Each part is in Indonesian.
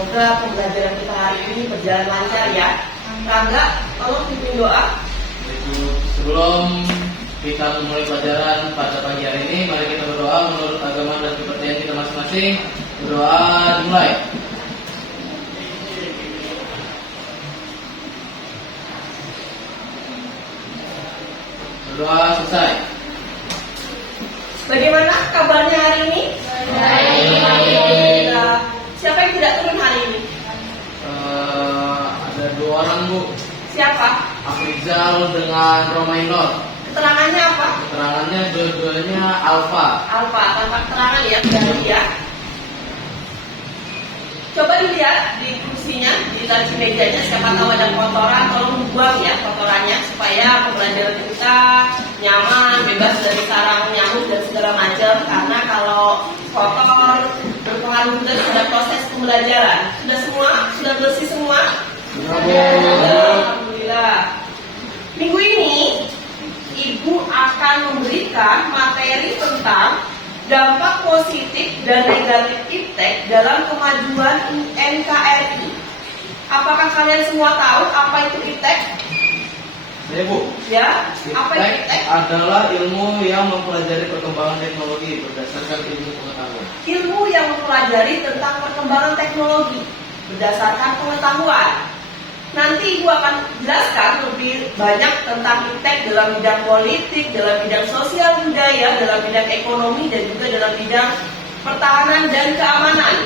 Semoga pembelajaran kita hari ini berjalan lancar ya. Rangga, tolong pimpin doa. Sebelum kita memulai pelajaran pada pagi hari ini, mari kita berdoa menurut agama dan kepercayaan kita masing-masing. Berdoa dimulai. Berdoa selesai. Bagaimana kabarnya hari ini? Baik. Siapa yang tidak turun hari ini? Ada 2 orang, Bu. Siapa? Afrizal dengan Romainor. Keterangannya apa? Keterangannya dua-duanya alfa. Alfa, tanpa keterangan ya, berarti ya. Coba dilihat di kursinya, di laci mejanya, siapa tahu ada kotoran, tolong buang ya kotorannya supaya pembelajaran kita nyaman, bebas dari sarang nyamuk dan segala macam. Karena kalau kotor berpengaruh juga terhadap proses pembelajaran. Sudah bersih semua? Alhamdulillah. Minggu ini Ibu akan memberikan materi tentang dampak positif dan negatif iptek dalam kemajuan NKRI. Apakah kalian semua tahu apa itu iptek? Ya, Bu. Ya, apa itu iptek? Adalah ilmu yang mempelajari perkembangan teknologi berdasarkan ilmu pengetahuan. Ilmu yang mempelajari tentang perkembangan teknologi berdasarkan pengetahuan. Nanti Ibu akan jelaskan lebih banyak tentang iptek dalam bidang politik, dalam bidang sosial budaya, dalam bidang ekonomi, dan juga dalam bidang pertahanan dan keamanan.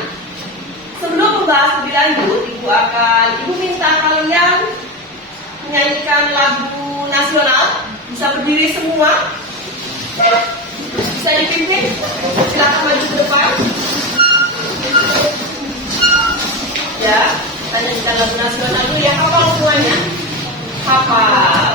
Sebelum membahas lebih lanjut, Ibu minta kalian menyanyikan lagu nasional. Bisa berdiri semua. Bisa dipimpin. Silakan maju ke depan. Ya. Kita nyanyikan lagu nasional dulu ya, hafal semuanya. Hafal.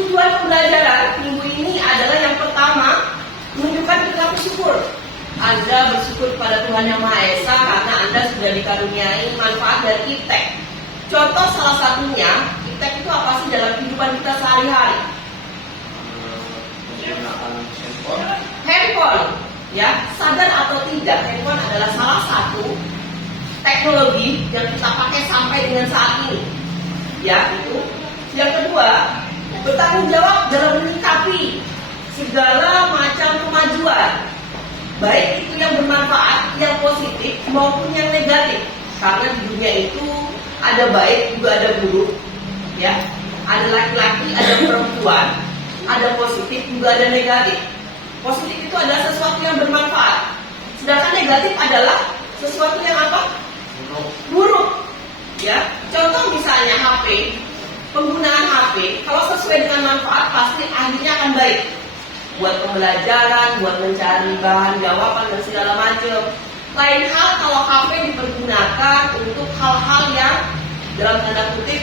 Tujuan pembelajaran minggu ini adalah yang pertama, menunjukkan perilaku syukur. Anda bersyukur kepada Tuhan Yang Maha Esa karena Anda sudah dikaruniai manfaat dari iptek. Contoh salah satunya, iptek itu apa sih dalam kehidupan kita sehari-hari? Penggunaan Handphone, ya, sadar atau tidak, handphone adalah salah satu teknologi yang kita pakai sampai dengan saat ini. Ya, itu. Yang kedua, bertanggung jawab dalam menyikapi segala macam kemajuan, baik itu yang bermanfaat, yang positif maupun yang negatif. Karena di dunia itu ada baik juga ada buruk, ya. Ada laki-laki, ada perempuan, ada positif juga ada negatif. Positif itu adalah sesuatu yang bermanfaat, sedangkan negatif adalah sesuatu yang apa? Buruk. Ya. Contoh misalnya HP. Penggunaan HP, kalau sesuai dengan manfaat, pasti akhirnya akan baik. Buat pembelajaran, buat mencari bahan jawaban, dan segala macam. Lain hal kalau HP dipergunakan untuk hal-hal yang dalam tanda kutip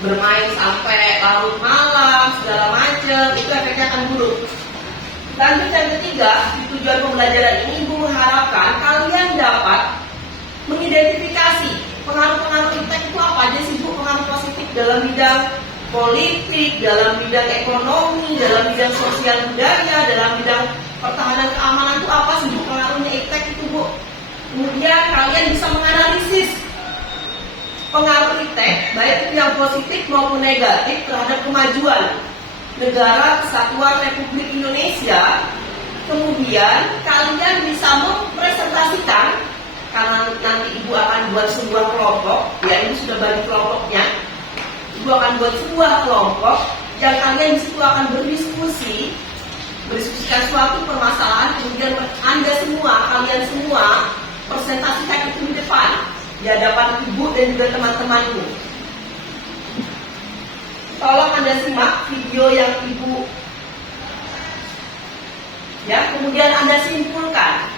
bermain sampai larut malam, segala macam, itu efeknya akan buruk. Lanjut yang ketiga, di tujuan pembelajaran ini Ibu mengharapkan kalian dapat mengidentifikasi pengaruh-pengaruh iptek itu apa aja sih Bu, pengaruh positif dalam bidang politik, dalam bidang ekonomi, dalam bidang sosial budaya, dalam bidang pertahanan keamanan itu apa sih Bu pengaruhnya iptek itu Bu. Kemudian kalian bisa menganalisis pengaruh iptek, baik itu yang positif maupun negatif terhadap kemajuan negara Kesatuan Republik Indonesia. Kemudian kalian bisa mempresentasikan, karena nanti Ibu akan buat sebuah kelompok, ya Ibu sudah bagi kelompoknya. Ibu akan buat sebuah kelompok yang kalian di situ akan berdiskusikan suatu permasalahan, kemudian kalian semua presentasikan itu di depan, di hadapan Ibu dan juga teman-temanmu. Tolong Anda simak video yang Ibu, ya, kemudian Anda simpulkan.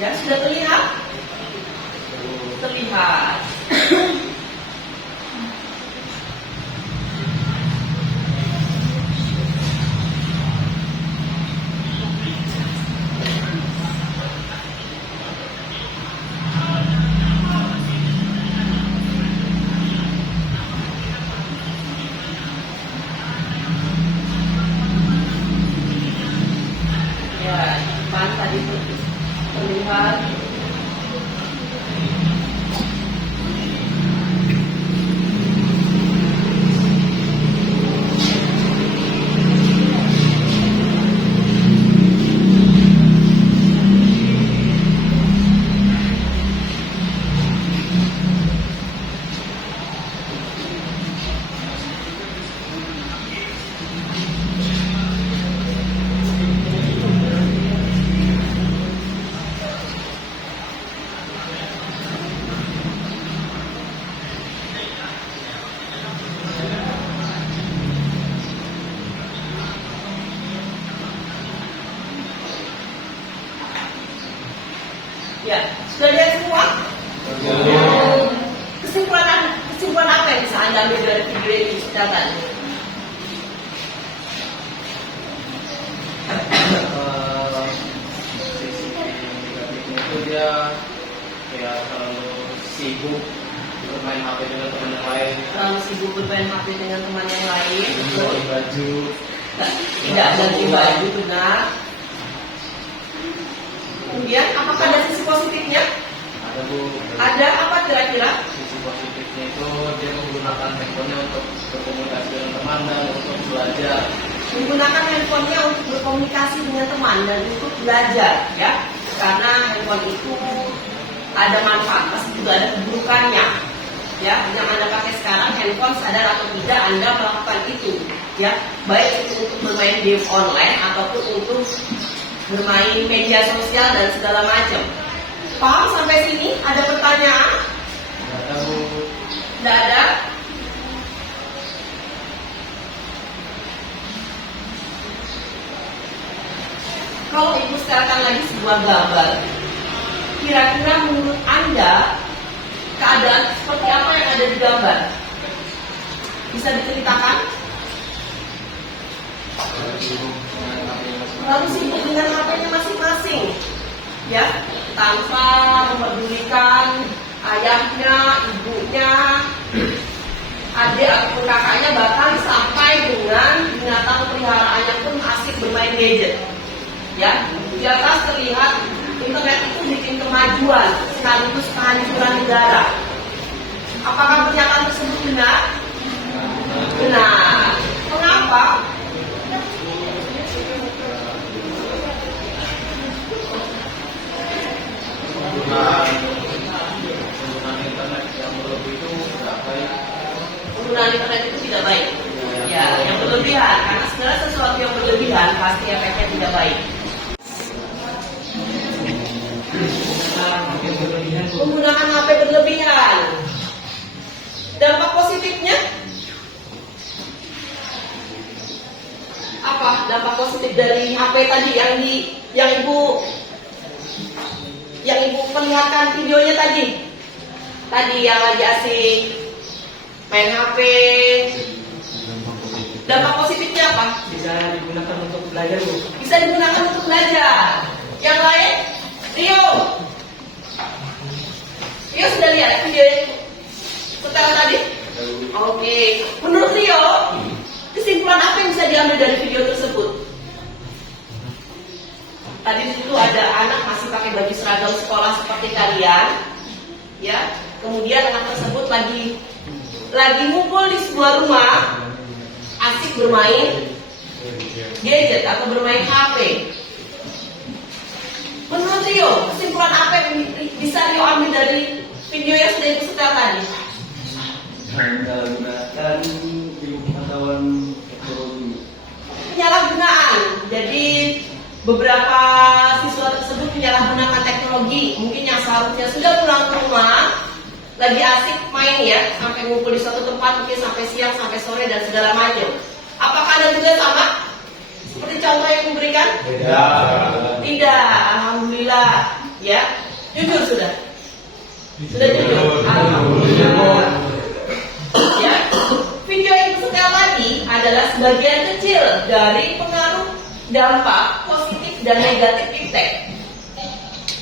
Ya, sudah terlihat? Terlihat. Ya, depan tadi terlihat. Ya, sudah lihat semua? Kesimpulan apa yang bisa Anda ambil dari video ini sedangkan? Itu dia kayak terlalu sibuk bermain HP dengan teman yang lain, Terlalu sibuk bermain HP dengan teman yang lain, pakai baju. tidak ganti baju, benar. Kemudian, apakah ada sisi positifnya? Ada Bu. Ada apa kira-kira? Sisi positifnya itu dia menggunakan handphonenya untuk berkomunikasi dengan teman dan untuk belajar. Menggunakan handphonenya untuk berkomunikasi dengan teman dan untuk belajar, ya. Karena handphone itu ada manfaat, pasti juga ada keburukannya, ya. Yang Anda pakai sekarang handphone, sadar atau tidak Anda melakukan itu, ya. Baik itu untuk bermain game online ataupun untuk bermain media sosial dan segala macam. Paham sampai sini? Ada pertanyaan? Tidak ada Bu. Tidak ada? Kalau Ibu sekarang lagi sebuah gambar, kira-kira menurut Anda keadaan seperti apa yang ada di gambar? Bisa diceritakan? Lalu sibuk dengan HP-nya masing-masing, ya, tanpa mempedulikan ayahnya, ibunya, adik ataupun kakaknya, bahkan sampai dengan binatang peliharaannya pun asik bermain gadget. Ya, di atas terlihat internet itu bikin kemajuan sekaligus kehancuran negara. Apakah pernyataan tersebut benar? Benar. Mengapa? Penggunaan internet yang berlebih itu tidak baik. Penggunaan internet itu tidak baik. Ya, yang berlebihan, karena segala sesuatu yang berlebihan pasti efeknya tidak baik. Penggunaan HP berlebihan. Dampak positifnya apa? Dampak positif dari HP tadi yang ibu perlihatkan videonya tadi yang lagi asik main HP. Dampak positifnya bisa digunakan untuk belajar, Bu. Bisa digunakan untuk belajar. Yang lain? Rio. Rio sudah lihat video setelah tadi? Oke. Menurut Rio, kesimpulan apa yang bisa diambil dari video tersebut? Tadi di situ ada anak masih pakai baju seragam sekolah seperti kalian, ya. Kemudian anak tersebut lagi ngumpul di sebuah rumah, asik bermain gadget atau bermain HP. Menurut Rio, kesimpulan apa yang bisa Rio ambil dari video yang sudah diputar tadi? Menggunakan ilmu pengetahuan teknologi. Penyalahgunaan. Jadi beberapa siswa tersebut menyalahgunakan teknologi. Mungkin yang seharusnya sudah pulang ke rumah, lagi asik main ya, sampai ngumpul di suatu tempat, mungkin sampai siang, sampai sore dan segala macam. Apakah Anda juga sama? Seperti contoh yang diberikan? Tidak. Alhamdulillah. Ya, jujur sudah. Sudah jujur. Alhamdulillah. Ya, video yang setel tadi adalah sebagian kecil dari pengaruh dampak positif dan negatif impact.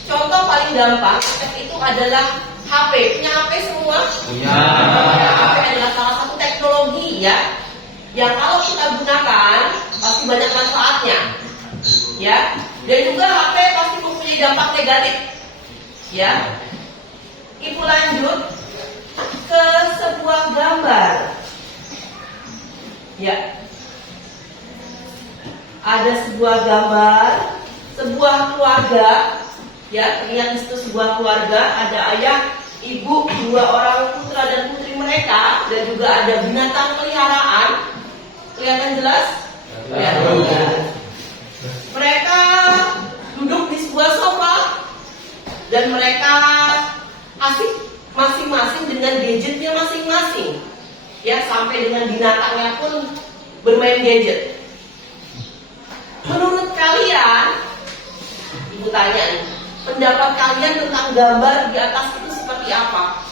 Contoh paling gampang impact itu adalah HP. Punya HP semua? Punya. HP adalah salah satu teknologi ya, yang kalau kita gunakan pasti banyak manfaatnya. Ya, dan juga HP pasti mempunyai dampak negatif. Ya, Ibu lanjut ke sebuah gambar. Ya, ada sebuah gambar, sebuah keluarga. Ya, terlihat di situ sebuah keluarga, ada ayah, ibu, dua orang putra dan putri mereka, dan juga ada binatang peliharaan. Kelihatan jelas? Kelihatan jelas. Mereka duduk di sebuah sofa dan mereka asik masing-masing dengan gadgetnya masing-masing. Ya, sampai dengan binatangnya pun bermain gadget. Menurut kalian, Ibu tanya nih, pendapat kalian tentang gambar di atas itu seperti apa?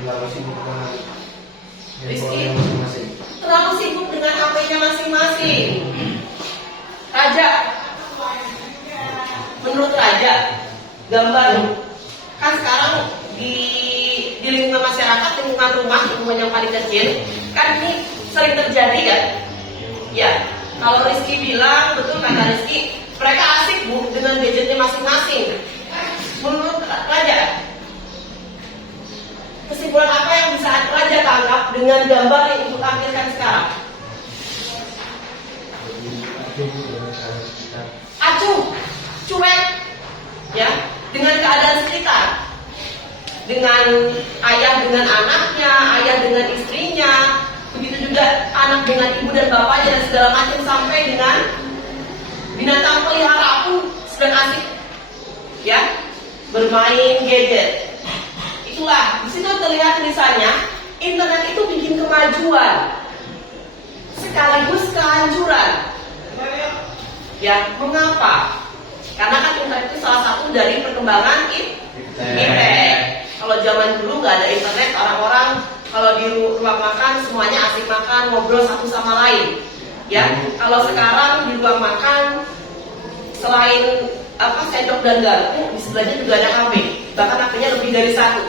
Terlalu sibuk dengan Rizky? handphone masing-masing. Terlalu sibuk dengan HP-nya masing-masing. Raja, menurut Raja, gambar kan sekarang di lingkungan masyarakat, lingkungan rumah, lingkungan yang paling kecil, kan ini sering terjadi kan? Ya, kalau Rizky bilang, betul kata Rizky, mereka asik Bu dengan gadgetnya masing-masing. Menurut Raja, kesimpulan apa yang bisa Raja tangkap dengan gambar yang Ibu tampilkan sekarang? Acuh, cuek, ya, dengan keadaan sekitar, dengan ayah dengan anaknya, ayah dengan istrinya, begitu juga anak dengan ibu dan bapaknya dan segala macam, sampai dengan binatang peliharaan pun sedang asik, ya, bermain gadget. Itulah, di situ terlihat tulisannya, internet itu bikin kemajuan sekaligus kehancuran. Ya, mengapa? Karena kan internet itu salah satu dari perkembangan internet. Kalau zaman dulu nggak ada internet, orang-orang kalau di ruang makan semuanya asik makan, ngobrol satu sama lain. Ya, kalau sekarang di ruang makan selain sendok dan garpu, di sebelahnya juga ada HP. Bahkan HP-nya lebih dari satu.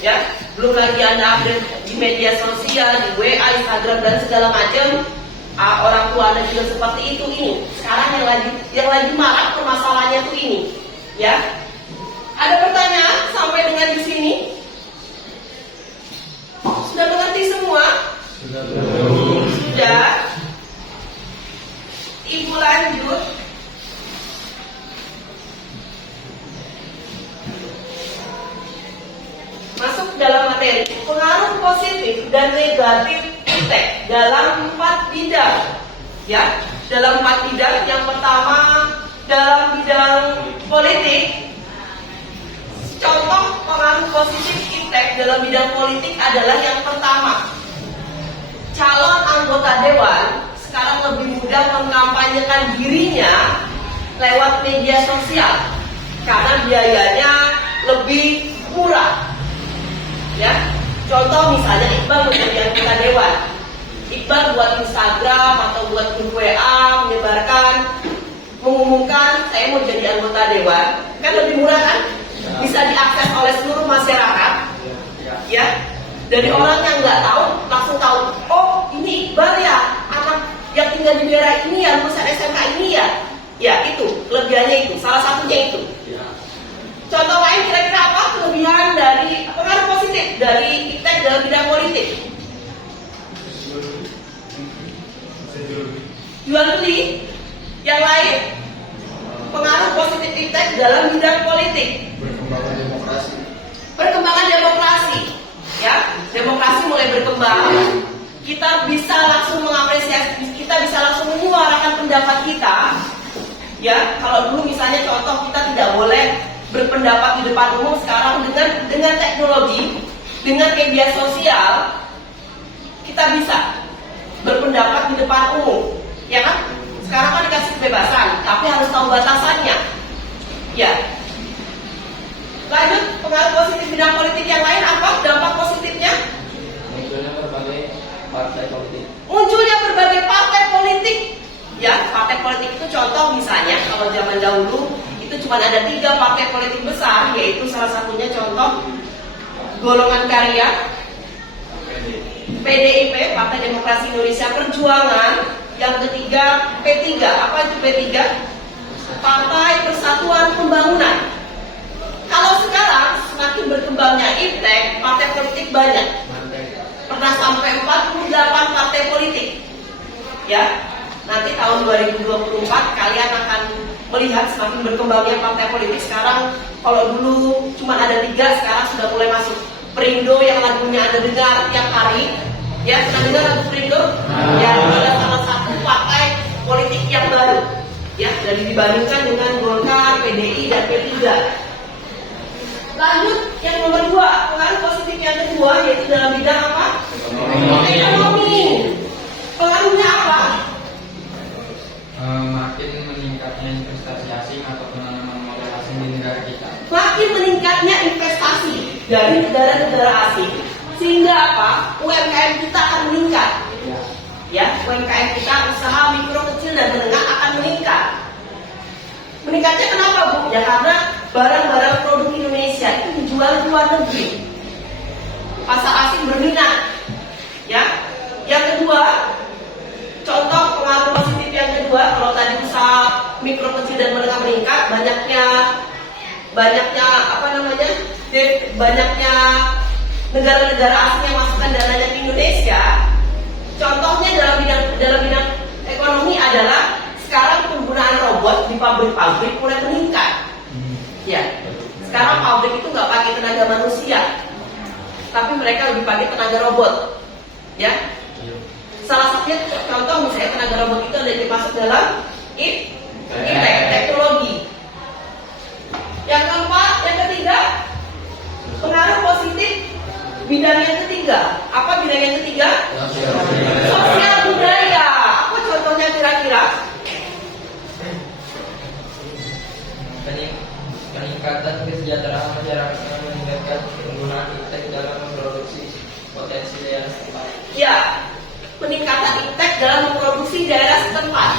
Ya, belum lagi Anda update di media sosial, di WA, Instagram dan segala macam. Orang tua Anda juga seperti itu ini. Sekarang yang lagi marak permasalahannya tuh ini. Ya. Ada pertanyaan sampai dengan di sini? Sudah mengerti semua? Sudah. Ibu lanjut. Masuk dalam materi pengaruh positif dan negatif impact dalam 4 bidang. Ya, dalam 4 bidang. Yang pertama dalam bidang politik. Contoh pengaruh positif impact dalam bidang politik adalah yang pertama, calon anggota dewan sekarang lebih mudah mengkampanyekan dirinya lewat media sosial karena biayanya lebih murah. Ya, contoh misalnya Iqbal menjadi anggota dewan, Iqbal buat Instagram atau buat grup WA, menyebarkan, mengumumkan saya mau jadi anggota dewan, kan lebih murah kan? Bisa diakses oleh seluruh masyarakat, ya. Dari orang yang nggak tahu langsung tahu, oh ini Iqbal ya, anak yang tinggal di daerah ini ya, lulusan SMK ini ya. Ya itu, kelebihannya itu, salah satunya itu. Contoh lain kira-kira apa kelebihan dari pengaruh positif dari IPTEK dalam bidang politik? Jual beli. Yang lain, pengaruh positif IPTEK dalam bidang politik. Perkembangan demokrasi. Perkembangan demokrasi, ya, demokrasi mulai berkembang. Kita bisa langsung mengapresiasi, kita bisa langsung menyuarakan pendapat kita. Ya, kalau dulu misalnya contoh kita tidak boleh berpendapat di depan umum, sekarang dengan teknologi, dengan media sosial, kita bisa berpendapat di depan umum, ya kan? Sekarang kan dikasih kebebasan, tapi harus tahu batasannya. Ya. Lanjut, pengaruh positif bidang politik yang lain apa? Dampak positifnya? Munculnya berbagai partai politik. Munculnya berbagai partai politik. Ya, partai politik itu contoh misalnya kalau zaman dahulu itu cuma ada 3 partai politik besar, yaitu salah satunya contoh Golongan Karya, PDIP, Partai Demokrasi Indonesia Perjuangan, yang ketiga P3. Apa itu P3? Partai Persatuan Pembangunan. Kalau sekarang semakin berkembangnya IPTEK, partai politik banyak. Pernah sampai 48 partai politik. Ya. Nanti tahun 2024 kalian akan melihat semakin berkembangnya partai politik. Sekarang kalau dulu cuma ada 3, sekarang sudah mulai masuk. Perindo yang lagunya Anda dengar tiap hari, ya, pernah dengar lagu Perindo? Ya, itu adalah salah satu partai politik yang baru, ya, dari dibandingkan dengan Golkar, PDI dan P3. Lanjut, yang nomor 2, pengaruh positif yang kedua yaitu dalam bidang apa? Ekonomi. Pengaruhnya apa? Makin meningkatnya investasi asing atau penanaman modal asing di negara kita. Makin meningkatnya investasi dari negara-negara asing, sehingga apa? UMKM kita akan meningkat. Ya, UMKM kita, usaha mikro, kecil dan menengah akan meningkat. Meningkatnya kenapa, Bu? Ya karena barang-barang produk Indonesia itu dijual ke luar negeri. Pasar asing berminat. Ya. Yang kedua, contoh pengaruh positif yang kedua, kalau tadi usaha mikro, kecil dan menengah meningkat, banyaknya apa namanya? Banyaknya negara-negara asing yang masukkan dananya ke Indonesia. Contohnya dalam bidang ekonomi adalah sekarang penggunaan robot di pabrik-pabrik mulai meningkat. Ya, sekarang pabrik itu nggak pakai tenaga manusia, tapi mereka lebih pakai tenaga robot. Ya, salah satunya contoh misalnya tenaga robot itu ada dimasuk dalam IPTEK, teknologi. Yang keempat, yang ketiga, pengaruh positif bidang yang ketiga. Apa bidang yang ketiga? Sosial budaya. Apa contohnya kira-kira? Peningkatan kesejahteraan masyarakat yang meningkatkan penggunaan IPTEK dalam memproduksi potensi daerah setempat. Ya, peningkatan IPTEK dalam memproduksi daerah setempat.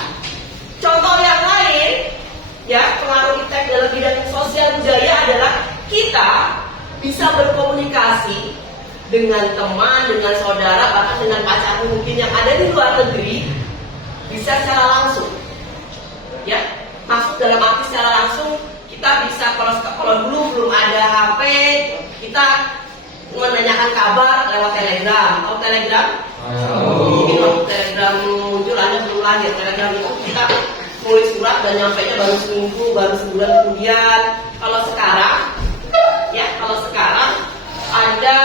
Contoh yang lain, ya, pengaruh IPTEK dalam bidang sosial budaya adalah kita bisa berkomunikasi dengan teman, dengan saudara, bahkan dengan pacar mungkin yang ada di luar negeri, bisa secara langsung. Ya, masuk dalam arti secara langsung. Kita bisa, kalau dulu belum ada HP, kita menanyakan kabar lewat Telegram. Tahu Telegram? Mungkin waktu Telegram muncul Anda belum lahir. Telegram itu kita nulis surat dan nyampainya baru seminggu, baru sebulan kemudian. Kalau sekarang ada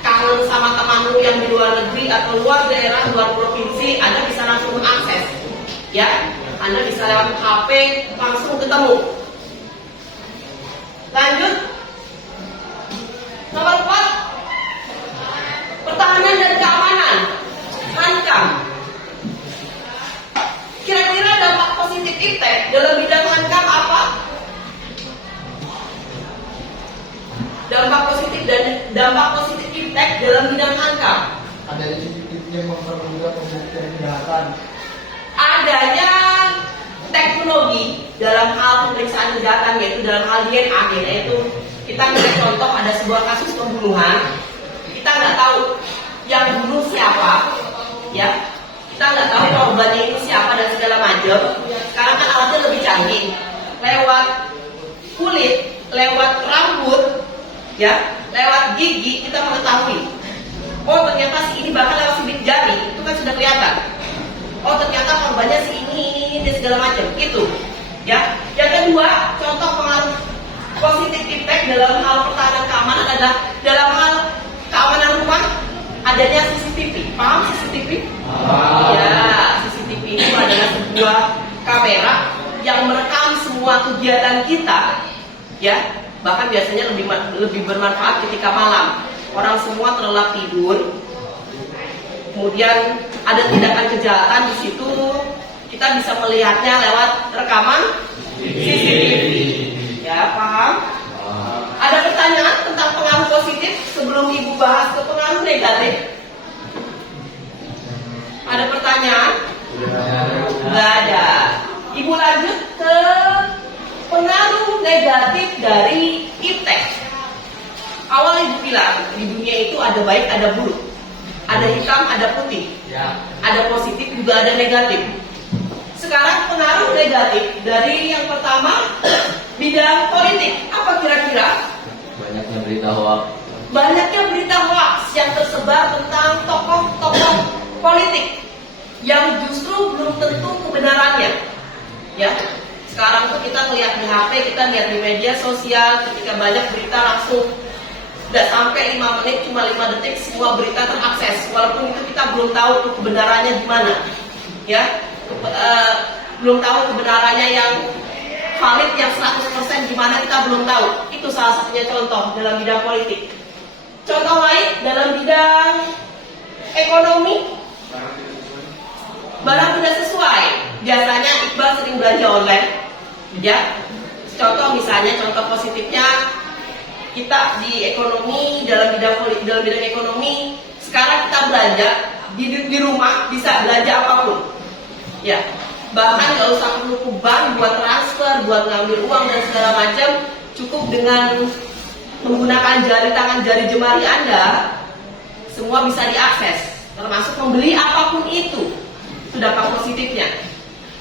kangen sama temanmu yang di luar negeri atau luar daerah, luar provinsi, Anda bisa langsung mengakses. Ya, Anda bisa lewat HP langsung ketemu. Lanjut. Nomor 4, pertahanan dan keamanan. Hankam. Kira-kira dampak positif IPTEK dalam bidang hankam apa? Dampak positif IPTEK dalam bidang hankam. Ada yang mempermudah pembuktian kejahatan? Adanya teknologi dalam hal pemeriksaan kejahatan, yaitu dalam hal DNA, yaitu kita ambil contoh ada sebuah kasus pembunuhan, kita nggak tahu yang bunuh siapa, ya, kita nggak tahu korbannya itu siapa dan segala macam. Sekarang kan alatnya lebih canggih, lewat kulit, lewat rambut, ya, lewat gigi kita mengetahui. Oh ternyata si ini, bahkan lewat sidik jari itu kan sudah kelihatan. Oh ternyata korbannya si ini dan segala macam. Itu, ya. Yang kedua, contoh pengaruh positif impact dalam hal pertahanan keamanan adalah dalam hal keamanan rumah adanya CCTV. Paham CCTV? Ya, CCTV itu adalah sebuah kamera yang merekam semua kegiatan kita, ya. Bahkan biasanya lebih bermanfaat ketika malam. Orang semua terlelap tidur. Kemudian ada tindakan kejahatan di situ, kita bisa melihatnya lewat rekaman CCTV. Ya, paham? Ada pertanyaan tentang pengaruh positif sebelum Ibu bahas ke pengaruh negatif? Ada pertanyaan? Nggak ada. Ibu lanjut ke pengaruh negatif dari iptek. Awal Ibu bilang di dunia itu ada baik, ada buruk. Ada hitam, ada putih. Ya. Ada positif, juga ada negatif. Sekarang pengaruh negatif dari yang pertama bidang politik. Apa kira-kira? Banyaknya berita hoax. Banyaknya berita hoax yang tersebar tentang tokoh-tokoh politik yang justru belum tentu kebenarannya. Ya, sekarang tuh kita lihat di HP, kita lihat di media sosial, ketika banyak berita langsung nggak sampai 5 menit, cuma 5 detik semua berita terakses. Walaupun itu kita belum tahu kebenarannya di mana, ya, belum tahu kebenarannya yang valid yang 100% gimana kita belum tahu. Itu salah satunya contoh dalam bidang politik. Contoh lain dalam bidang ekonomi, barang tidak sesuai. Biasanya Iqbal sering belanja online, ya. Contoh misalnya, contoh positifnya kita di ekonomi, dalam bidang ekonomi, sekarang kita belanja di rumah bisa belanja apapun, ya. Bahkan nggak usah perlu ke bank buat transfer, buat ngambil uang dan segala macam, cukup dengan menggunakan jari tangan, jari jemari Anda, semua bisa diakses, termasuk membeli apapun itu. Itu dampak positifnya.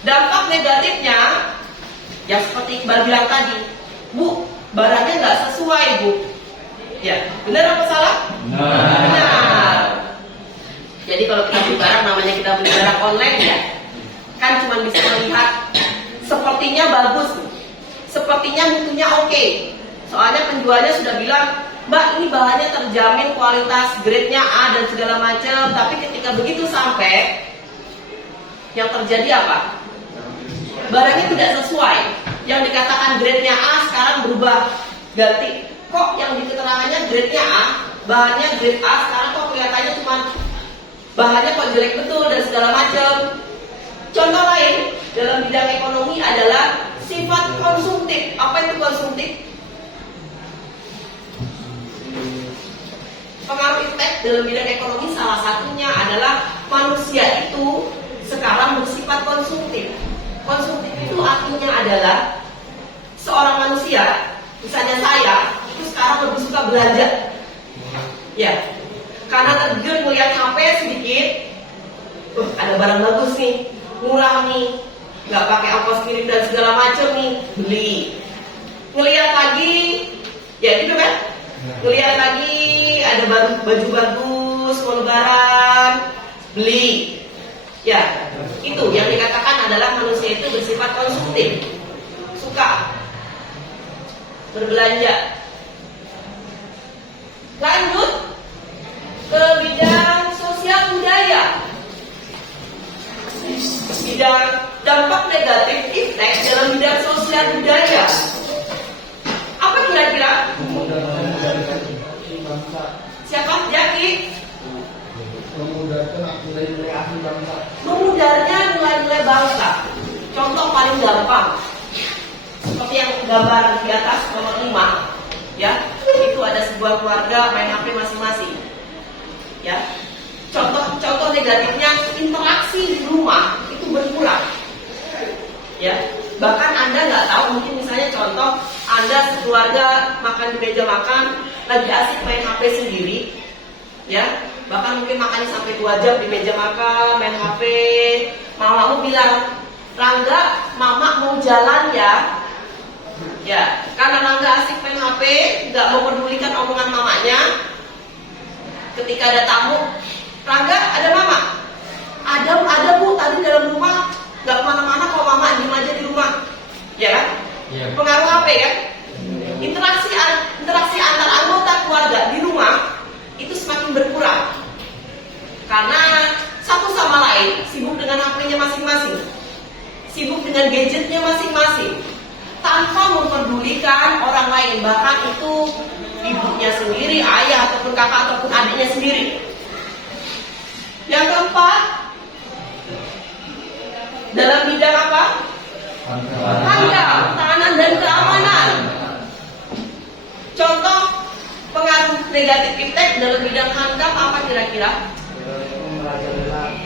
Dampak negatifnya, ya seperti Iqbal bilang tadi, Bu, barangnya nggak sesuai, Bu. Ya, benar apa salah? Benar. Jadi kalau kita beli barang, namanya kita beli barang online, ya, kan cuma bisa melihat sepertinya bagus, sepertinya mutunya oke. Soalnya penjualnya sudah bilang, Mbak, ini bahannya terjamin kualitas, grade-nya A dan segala macam. Tapi ketika begitu sampai, yang terjadi apa? Barangnya tidak sesuai. Yang dikatakan grade-nya A sekarang berubah, ganti. Kok yang di keterangannya grade-nya A, bahannya grade A, sekarang kok kelihatannya cuma bahannya kok jelek betul dan segala macam. Contoh lain dalam bidang ekonomi adalah sifat konsumtif. Apa itu konsumtif? Pengaruh impact dalam bidang ekonomi salah satunya adalah manusia itu sekarang bersifat konsumtif. Konsumtif itu artinya adalah seorang manusia, misalnya saya, itu sekarang lebih suka belanja. Ya, karena tergiur melihat HP sedikit, ada barang bagus nih, murah nih, nggak pakai ongkos kirim dan segala macam nih, beli. Ngelihat lagi, ya gitu kan? Ngelihat lagi ada baju bagus, mau lebaran, beli. Ya, itu yang dikatakan adalah manusia itu bersifat konsumtif, suka berbelanja. Lanjut ke bidang sosial budaya. Bidang dampak negatif impact dalam bidang sosial budaya. Apa kira-kira? Siapa? Jaki? Memudahkan nilai-nilai ahli bangsa. Memudarnya nilai-nilai bangsa. Contoh paling gampang, seperti yang gambar di atas nomor 5, ya, itu ada sebuah keluarga main HP masing-masing, ya. Contoh negatifnya, interaksi di rumah itu berkurang. Ya, bahkan Anda nggak tahu, mungkin misalnya contoh Anda sekeluarga makan di meja makan, lagi asik main HP sendiri, ya, bahkan mungkin makannya sampai 2 jam di meja makan, main HP. Mamamu bilang, Rangga, mama mau jalan ya. Ya, karena Rangga asik main HP, nggak mau pedulikan omongan mamanya. Ketika ada tamu, Rangga, ada mama? Ada bu, tadi dalam rumah, nggak kemana-mana kalau mama diem aja di rumah. Ya kan? Iya. Pengaruh HP kan? Interaksi antar anggota keluarga di rumah itu semakin berkurang. Karena satu sama lain sibuk dengan HP-nya masing-masing, sibuk dengan gadgetnya masing-masing, tanpa memperdulikan orang lain, bahkan itu ibunya sendiri, ayah ataupun kakak ataupun adiknya sendiri. Yang keempat, dalam bidang apa? Harga, tahanan dan keamanan. Contoh pengaruh negatif iptek dalam bidang hankam apa kira-kira?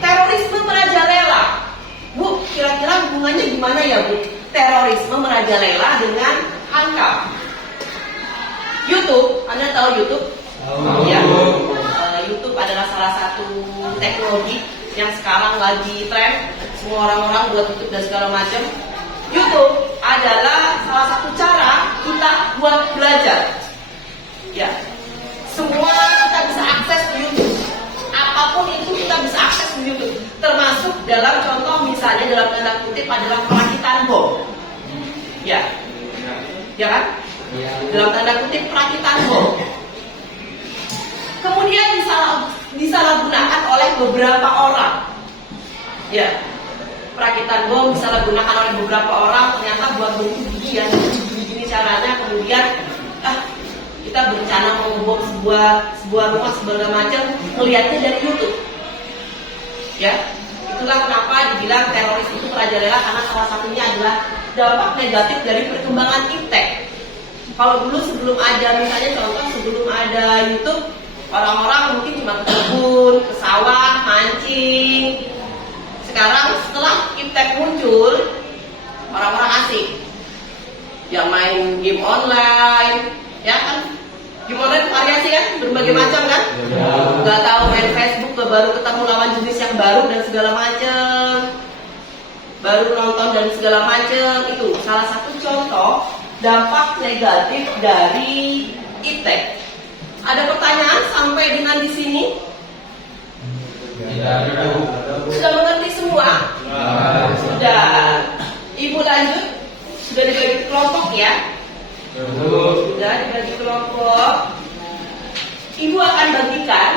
Terorisme merajalela. Bu, kira-kira hubungannya gimana ya Bu? Terorisme merajalela dengan hankam. YouTube, Anda tahu YouTube? Ya. YouTube adalah salah satu teknologi yang sekarang lagi tren. Semua orang-orang buat YouTube dan segala macam. YouTube adalah salah satu cara kita buat belajar. Ya, semua kita bisa akses di YouTube. Apapun itu kita bisa akses di YouTube. Termasuk dalam contoh misalnya dalam tanda kutip adalah perakitan bom. Ya, ya kan? Dalam tanda kutip perakitan bom. Kemudian disalahgunakan oleh beberapa orang. Ya, perakitan bom disalahgunakan oleh beberapa orang, ternyata buat begini caranya, kemudian kita berencana mau ngebom sebuah rumah segala macam, melihatnya dari YouTube. Ya, itulah kenapa dibilang teroris itu merajalela, karena salah satunya adalah dampak negatif dari perkembangan iptek. Kalau dulu sebelum ada, misalnya contoh sebelum ada YouTube, orang-orang mungkin cuma ke kebun, ke sawah, mancing. Sekarang setelah iptek muncul, orang-orang asik yang main game online, ya kan? Game online variasi kan, berbagai macam kan? Nggak tahu main Facebook, baru ketemu lawan jenis yang baru dan segala macam, baru nonton dan segala macam. Itu salah satu contoh dampak negatif dari iptek. Ada pertanyaan sampai dengan di sini? Sudah mengerti semua? Sudah. Ibu lanjut. Sudah dibagi kelompok ya? Sudah dibagi kelompok. Ibu akan bagikan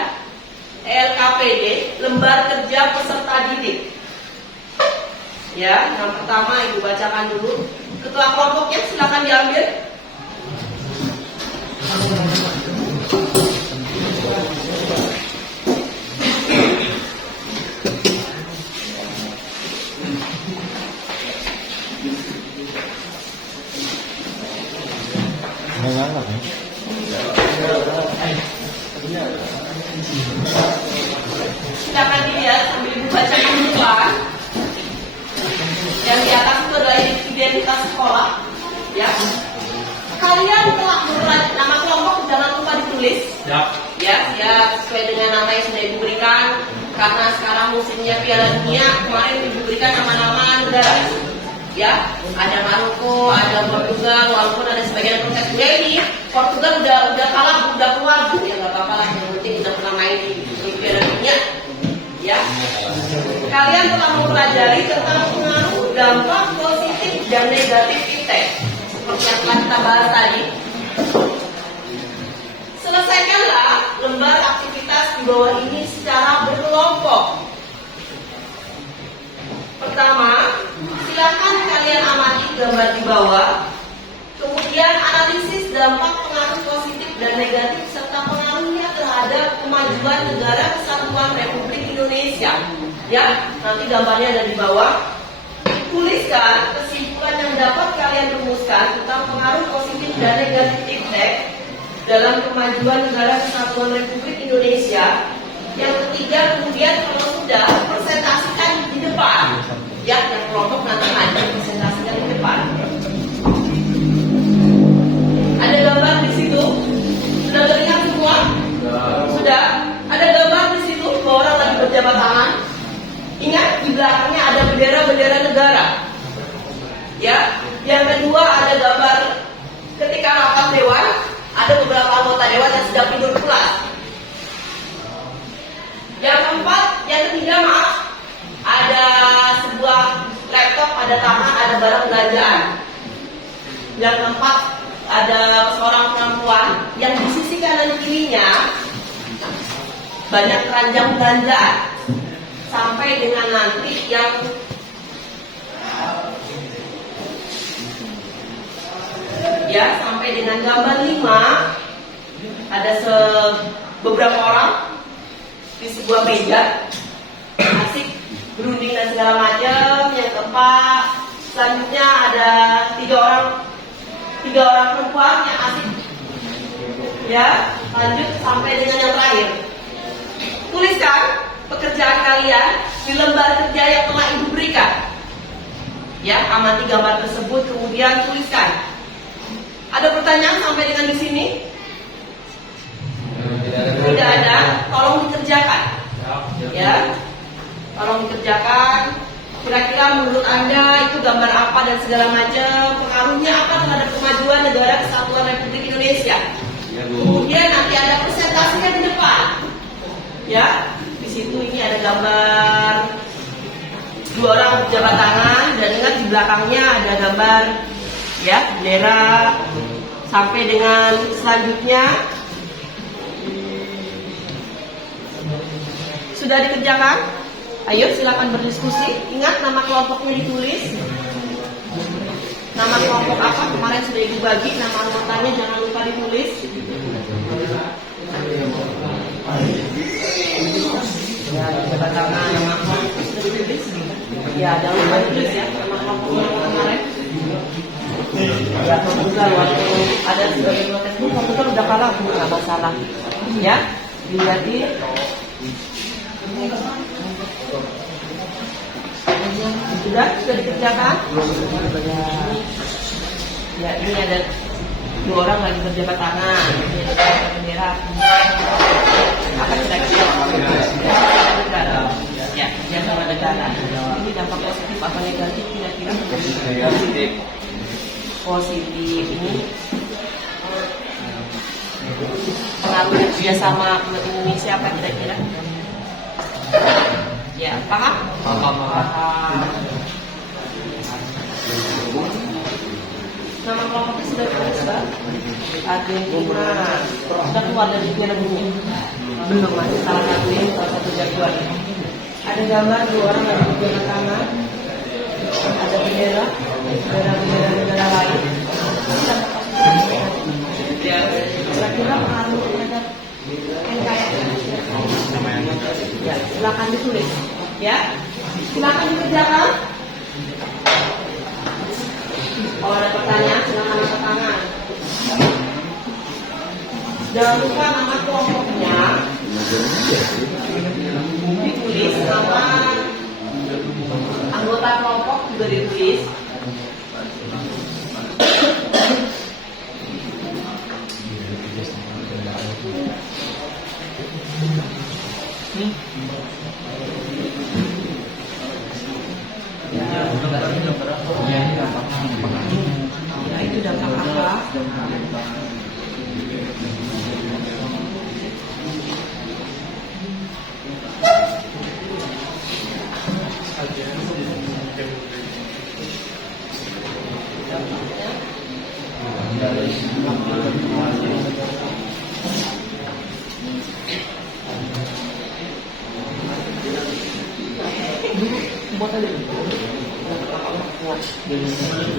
LKPD, lembar kerja peserta didik. Ya, yang pertama Ibu bacakan dulu. Ketua kelompoknya silakan diambil. Silakan dilihat sambil Ibu bacakan dulu Pak. Yang di atas itu adalah identitas sekolah, ya. Kalian telah nama kelompok jangan lupa ditulis, ya sesuai dengan nama yang sudah Ibu berikan. Karena sekarang musimnya Piala Dunia, kemarin Ibu berikan nama-nama negara, ya. Ada Maroko, ada Portugal, walaupun ada sebagian protes ini. Portugal udah kalah, udah keluar, ya nggak apa-apa lah. Yang penting udah pernah main di Piala Dunia, ya. Kalian telah mempelajari tentang pengaruh dampak positif dan negatif iptek seperti yang telah kita bahas tadi. Selesaikanlah lembar aktivitas di bawah ini secara berkelompok. Pertama, silakan kalian amati gambar di bawah. Kemudian analisis dampak pengaruh positif dan negatif serta pengaruhnya terhadap kemajuan negara kesatuan Republik Indonesia. Ya, nanti gambarnya ada di bawah. Tuliskan kesimpulan yang dapat kalian rumuskan tentang pengaruh positif dan negatif iptek dalam kemajuan negara kesatuan Republik Indonesia Yang ketiga, kemudian kalau sudah presentasikan di depan, ya, yang kelompok nanti ada presentasikan di depan. Ada gambar di situ, sudah terlihat semua? Sudah. Ada gambar di situ, dua orang lagi berjabat tangan. Ingat, di belakangnya ada bendera-bendera negara. Ya. Yang kedua, ada gambar ketika rapat dewan, ada beberapa anggota dewan yang sedang tidur pulas. Yang keempat, yang ketiga, maaf, ada sebuah laptop, ada tangan, ada barang belanjaan. Yang keempat, ada seorang perempuan yang di sisi kanan kirinya banyak keranjang belanjaan. Sampai dengan nanti yang sampai dengan gambar 5 ada beberapa orang di sebuah meja asik berunding dan segala macam. Yang keempat, selanjutnya ada tiga orang perempuan yang asik. Ya, lanjut sampai dengan yang terakhir. Tuliskan pekerjaan kalian di lembar kerja yang telah Ibu berikan. Ya, amati gambar tersebut kemudian tuliskan. Ada pertanyaan sampai dengan di sini? Tidak ada. Tolong dikerjakan. Ya, tolong dikerjakan. Kira-kira menurut Anda itu gambar apa dan segala macam, pengaruhnya apa terhadap kemajuan negara kesatuan Republik Indonesia? Kemudian nanti ada presentasinya di depan. Ya, di situ ini ada gambar dua orang berjabat tangan dan ingat di belakangnya ada gambar ya bendera. Sampai dengan selanjutnya sudah dikerjakan? Ayo silakan berdiskusi. Ingat nama kelompoknya ditulis. Nama kelompok apa? Kemarin sudah Ibu bagi. Nama anggotanya jangan lupa ditulis. Ya, jabat tangan nama kelompok sudah ditulis. Ya, jangan lupa ditulis ya nama kelompoknya kemarin. Ya, komputer waktu ada sebagai protes pun komputer udah kalah, nggak masalah. Ya, dilihatin. Sudah dikerjakan? Ya, ini ada dua orang lagi berjabat tangan. Ini ada bendera. Apa kira-kira? Ya, yang sama negara. Ini dampak positif apa negatif kira-kira? Positif ini pengaruh kerjasama Indonesia apa kira-kira? Ya, paham? Paham. Nama kelompoknya sudah tulis, Pak? Argentina. Sudah keluar dari Piala Dunia? Belum, masih salah satu jagoan. Ada gambar dua orang lagi berjabat tangan. Ada bendera negara lain. Ya, kira-kira pengaruh terhadap NKRI. Ya, silakan ditulis. Ya, silakan dikerjakan. Kalau ada pertanyaan, silakan angkat tangan. Jangan lupa nama kelompoknya ditulis, nama anggota kelompok juga ditulis. Ya, itu dampak apa? Buat aja.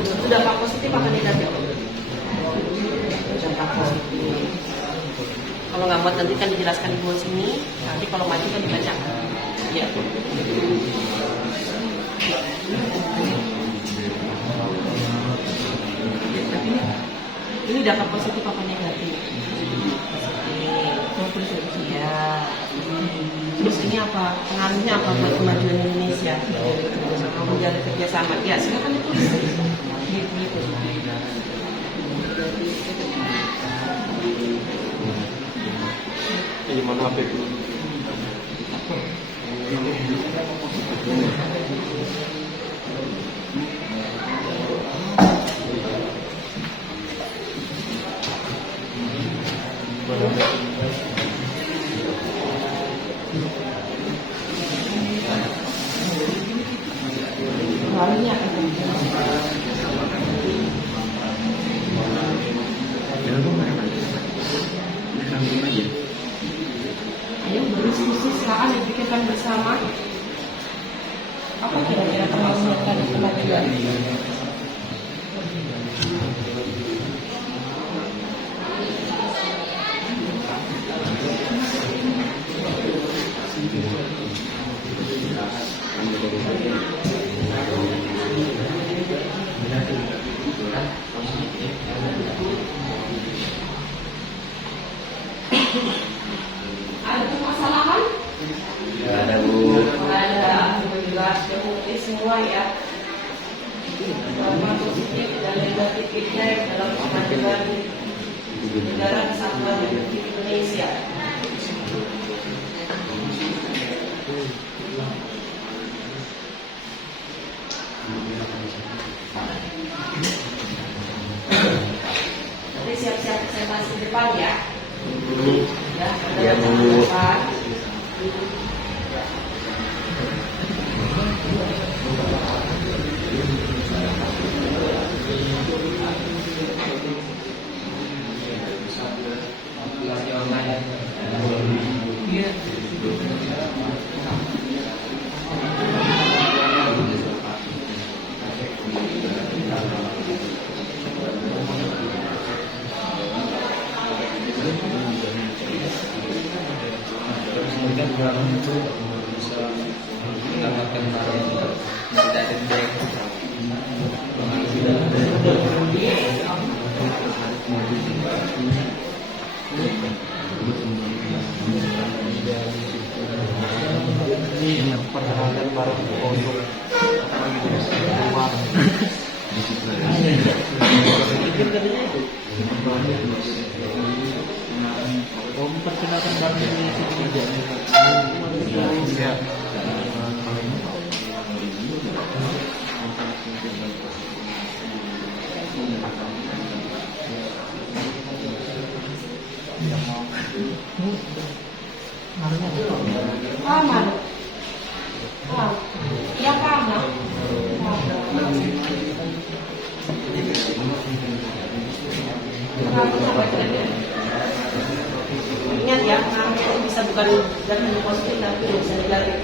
Itu dampak positif apa negatif? Dampak positif. Kalau nggak buat nanti kan dijelaskan di bawah sini. Nanti kalau maju kan dibacakan. Ya. Ini dampak positif apa negatif? Positif. Ya. Terus ini apa pengaruhnya apa buat kemajuan Indonesia? Sama menjalin kerjasama. Ya silakan ditulis. Gitu. Ini mana HP? Pengaruhnya apa? Ayo berdiskusi silakan dipikirkan bersama. Apa kira-kira pengaruhnya terhadap kemajuan? Ada permasalahan? Nggak ada, Bu. Ada, alhamdulillah sudah mengerti semua ya. Bahwa positif dan negatif feedback dalam kemajuan negara kesatuan Republik Indonesia. Nanti siap-siap presentasi depan ya. Ya, ada depan. Aplikasi online. Iya. Kemudian program itu bisa mendapatkan barang tidak feedback. Ini peralatan baru untuk rumah. Memperkenalkan barang Indonesia di kerja. Aman. Wow. Ya paham. Ingat ya, pengaruhnya itu bisa bukan hanya positif tapi bisa negatif.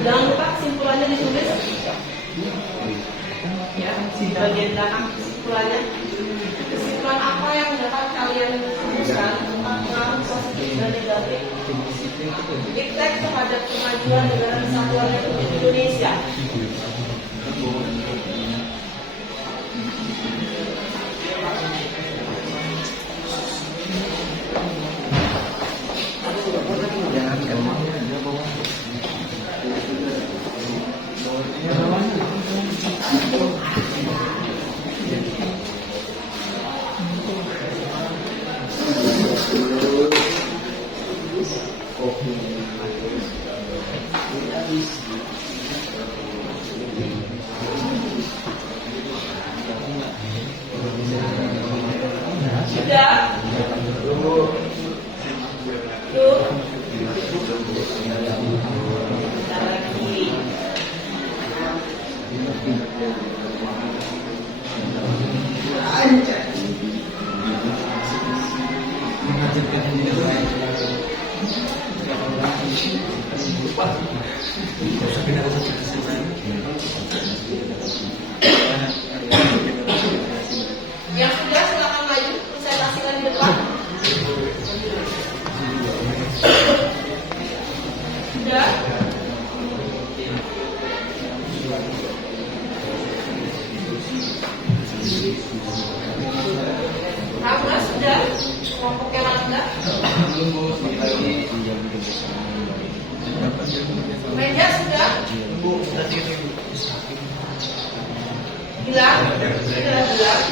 Jangan lupa kesimpulannya ditulis. Ya, di bagian belakang kesimpulannya. Kesimpulan apa yang dapat kalian rumuskan tentang pengaruh positif dan negatif iptek terhadap kemajuan negara kesatuan Republik Indonesia? Sudah? Tuh. Bentar lagi. Anjay. sudah? Rangga sudah? Kelompoknya Rangga? Meja sudah? Bilang? Sudah bilang?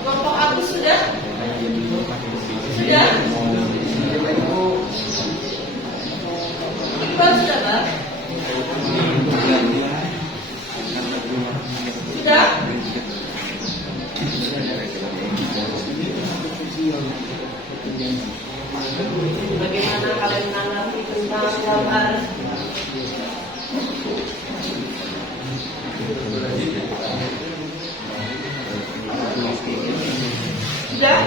Kelompok Agus sudah? Sudah? Iqbal sudah, Bang? Sudah? Bagaimana kalian menanggapi tentang gambar? Sudah?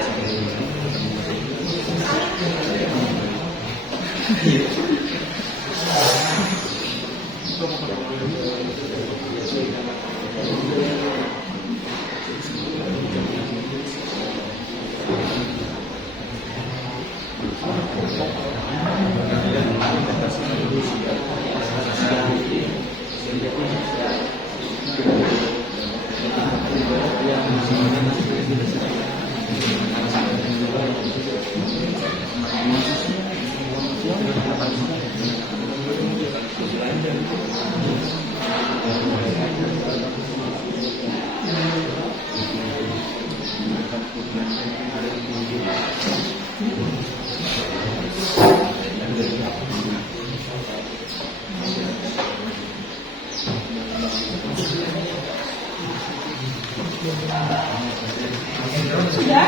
Sudah?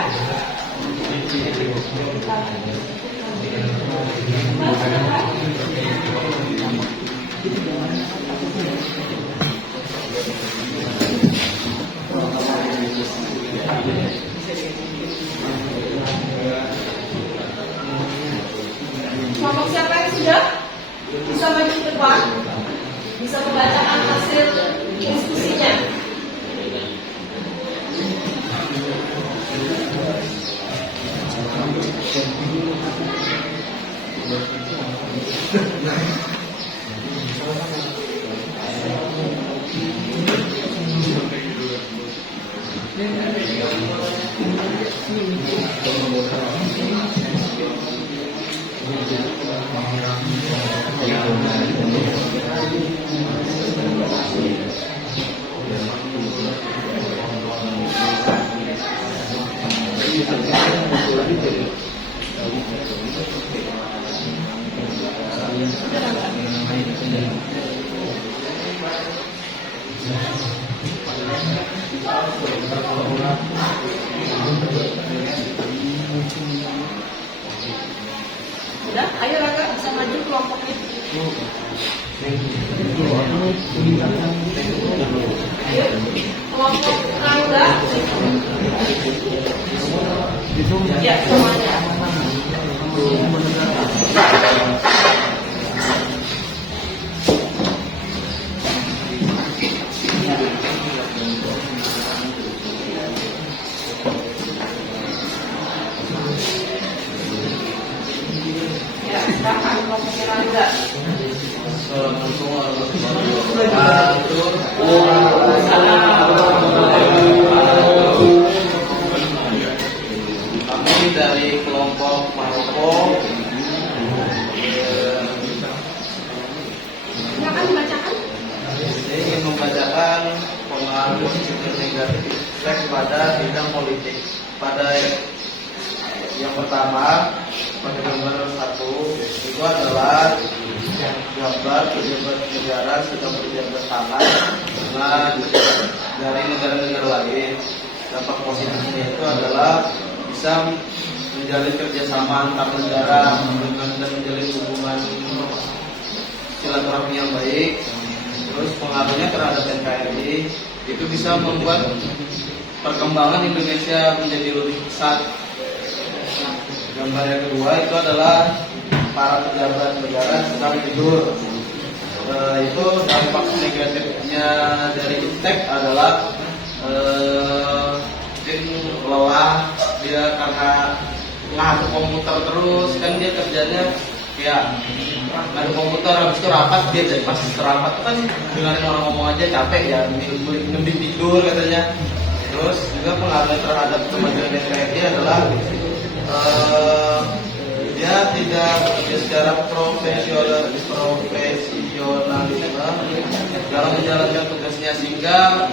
Kelompok siapa yang sudah? Bisa maju ke depan? Bisa membacakan hasil diskusinya? Udah, ayo Rangga bisa maju kelompoknya. Ayo, kelompok Rangga. Ya, semuanya. Ya, silakan kelompoknya Rangga. Assalamualaikum warahmatullahi wabarakatuh. Kami dari kelompok Maroko Silakan dibacakan. saya ingin membacakan pengaruh positif negatif teks pada bidang politik. Pada yang pertama, pada gambar 1 itu adalah gambar pejabat negara sedang berjabat tangan dengan dari negara-negara lain. Dampak positifnya itu adalah bisa menjalin kerjasama antar negara dan menjalin hubungan silaturahmi yang baik. Terus pengaruhnya terhadap NKRI itu bisa membuat perkembangan Indonesia menjadi lebih pesat. Gambar yang kedua itu adalah para pejabat negara sedang tidur. Itu dampak negatifnya dari iptek adalah mungkin lelah dia karena ngadu komputer terus, kan dia kerjanya kayak ngadu komputer, habis itu rapat, dia jadi pas rapat kan dengerin orang ngomong aja capek ya, mending tidur katanya. Terus juga pengaruh terhadap kemajuan NKRI adalah dia tidak bekerja secara profesionalisme dalam menjalankan tugasnya, sehingga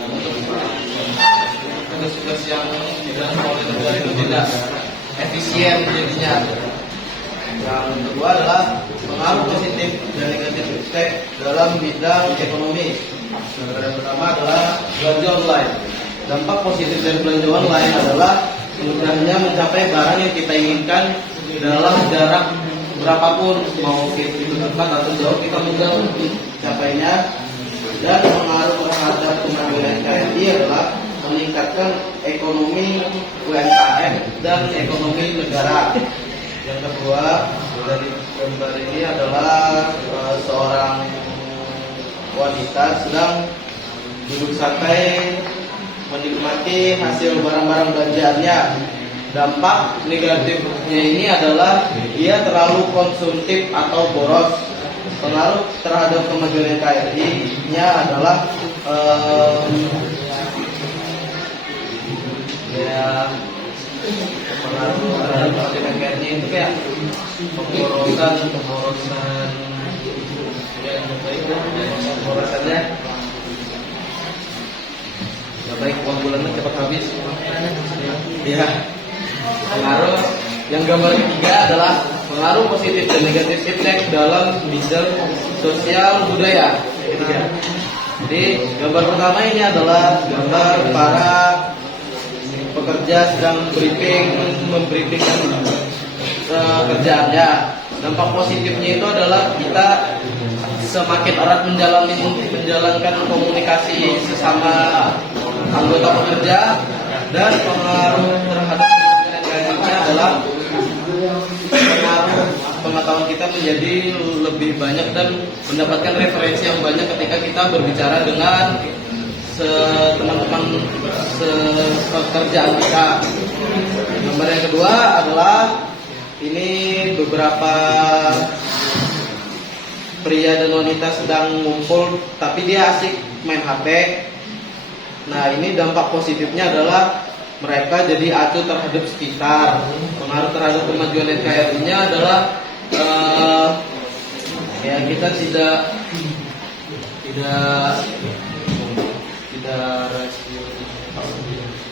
untuk tugas-tugas yang dijalankan oleh negara itu tidak efisien jadinya. Yang kedua adalah pengaruh positif dan negatif efek dalam bidang ekonomi. Yang pertama adalah belanja online. Dampak positif dari belanja online adalah mudahnya mencapai barang yang kita inginkan dalam jarak berapapun, mau itu dekat atau jauh, kita mudah untuk mencapainya. Dan pengaruh terhadap kemajuan NKRI adalah meningkatkan ekonomi UMKM dan ekonomi negara. Yang kedua dari gambar ini adalah seorang wanita sedang duduk santai menikmati hasil barang-barang belanjaannya. Dampak negatifnya ini adalah dia terlalu konsumtif atau boros. Pengaruh terhadap kemajuan NKRI-nya adalah ya pengaruh terhadap kemajuan NKRI itu kayak pemborosan ya, pemborosannya nggak baik, uang bulannya cepat habis. Ya, pengaruh yang gambar ketiga adalah pengaruh positif dan negatif efek dalam bidang sosial budaya. Jadi gambar pertama ini adalah gambar para pekerja sedang membriefingkan kerjaannya. Dampak positifnya itu adalah kita semakin erat menjalankan komunikasi sesama anggota pekerja. Dan pengaruh terhadap NKRI adalah pengaruh pengetahuan kita menjadi lebih banyak dan mendapatkan referensi yang banyak ketika kita berbicara dengan teman-teman sepekerjaan kita. Gambar yang kedua adalah ini beberapa pria dan wanita sedang ngumpul tapi dia asik main HP. Nah, ini dampak positifnya adalah mereka jadi acuh terhadap sekitar. Pengaruh terhadap kemajuan NKRI-nya adalah ya kita tidak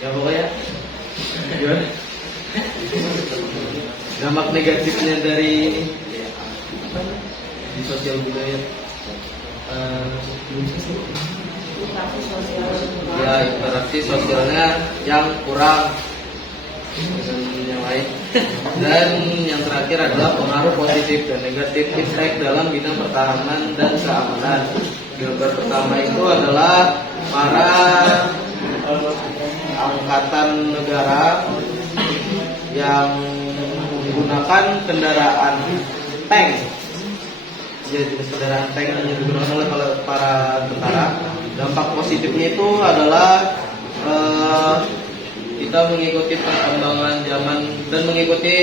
ya pokoknya gimana? Dampak negatifnya dari di sosial budaya ya interaksi sosialnya yang kurang dengan yang lain. Dan yang terakhir adalah pengaruh positif dan negatif efek dalam bidang pertahanan dan keamanan. Gambar pertama itu adalah para angkatan negara yang menggunakan kendaraan tank. Jadi kendaraan tank yang digunakan oleh para tentara. Dampak positifnya itu adalah kita mengikuti perkembangan zaman dan mengikuti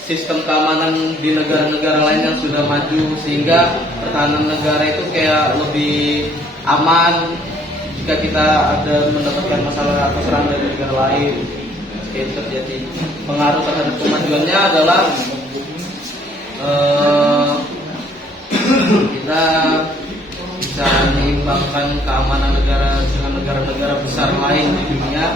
sistem keamanan di negara-negara lain yang sudah maju, sehingga pertahanan negara itu kayak lebih aman jika kita ada mendapatkan masalah atau serangan dari negara lain. Itu terjadi. Pengaruh terhadap kemajuannya adalah kita bisa menyeimbangkan keamanan negara dengan negara-negara besar lain di dunia.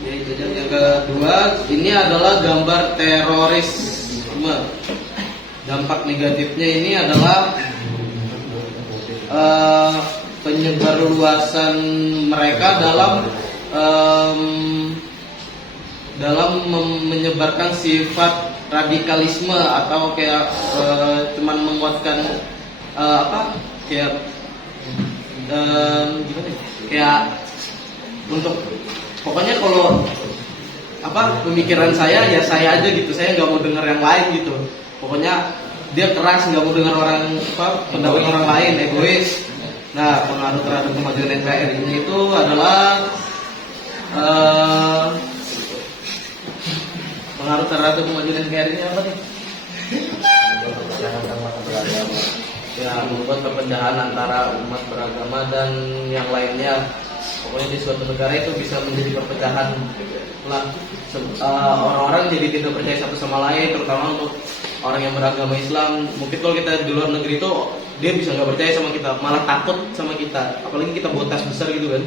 Jadi yang kedua, ini adalah gambar terorisme. Dampak negatifnya ini adalah penyebarluasan mereka dalam menyebarkan sifat radikalisme atau kayak cuman menguatkan kayak untuk pokoknya kalau pemikiran saya ya saya aja gitu, saya nggak mau dengar yang lain gitu. Pokoknya dia keras, nggak mau dengar pendapat orang lain, egois. Nah, pengaruh terhadap kemajuan NKRI ini itu adalah pengaruh terhadap kemajuan NKRI ini apa nih? Ya, membuat perpecahan antara umat beragama dan yang lainnya. Pokoknya di suatu negara itu bisa menjadi perpecahan lah. Orang-orang jadi tidak percaya satu sama lain, terutama untuk orang yang beragama Islam. Mungkin kalau kita di luar negeri itu dia bisa nggak percaya sama kita, malah takut sama kita. Apalagi kita buat tes besar gitu kan.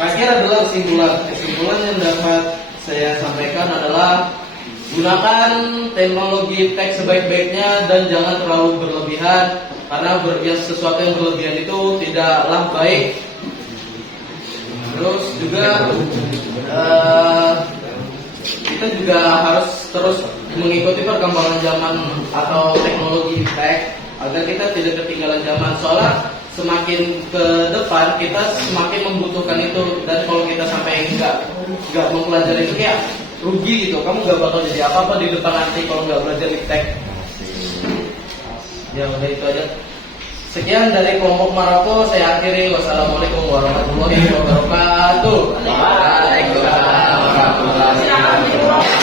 Akhir adalah kesimpulan yang dapat saya sampaikan adalah gunakan teknologi teks sebaik-baiknya dan jangan terlalu berlebihan, karena sesuatu yang berlebihan itu tidaklah baik. Terus juga kita juga harus terus mengikuti perkembangan zaman atau teknologi teks agar kita tidak ketinggalan zaman. Soalnya semakin ke depan kita semakin membutuhkan itu, dan kalau kita sampai nggak mempelajari itu kayak rugi gitu. Kamu nggak bakal jadi apa-apa di depan nanti kalau nggak belajar iptek. Ya udah itu aja. Sekian dari kelompok Maroko, saya akhiri. Wassalamualaikum warahmatullahi wabarakatuh. Waalaikumsalam warahmatullahi wabarakatuh.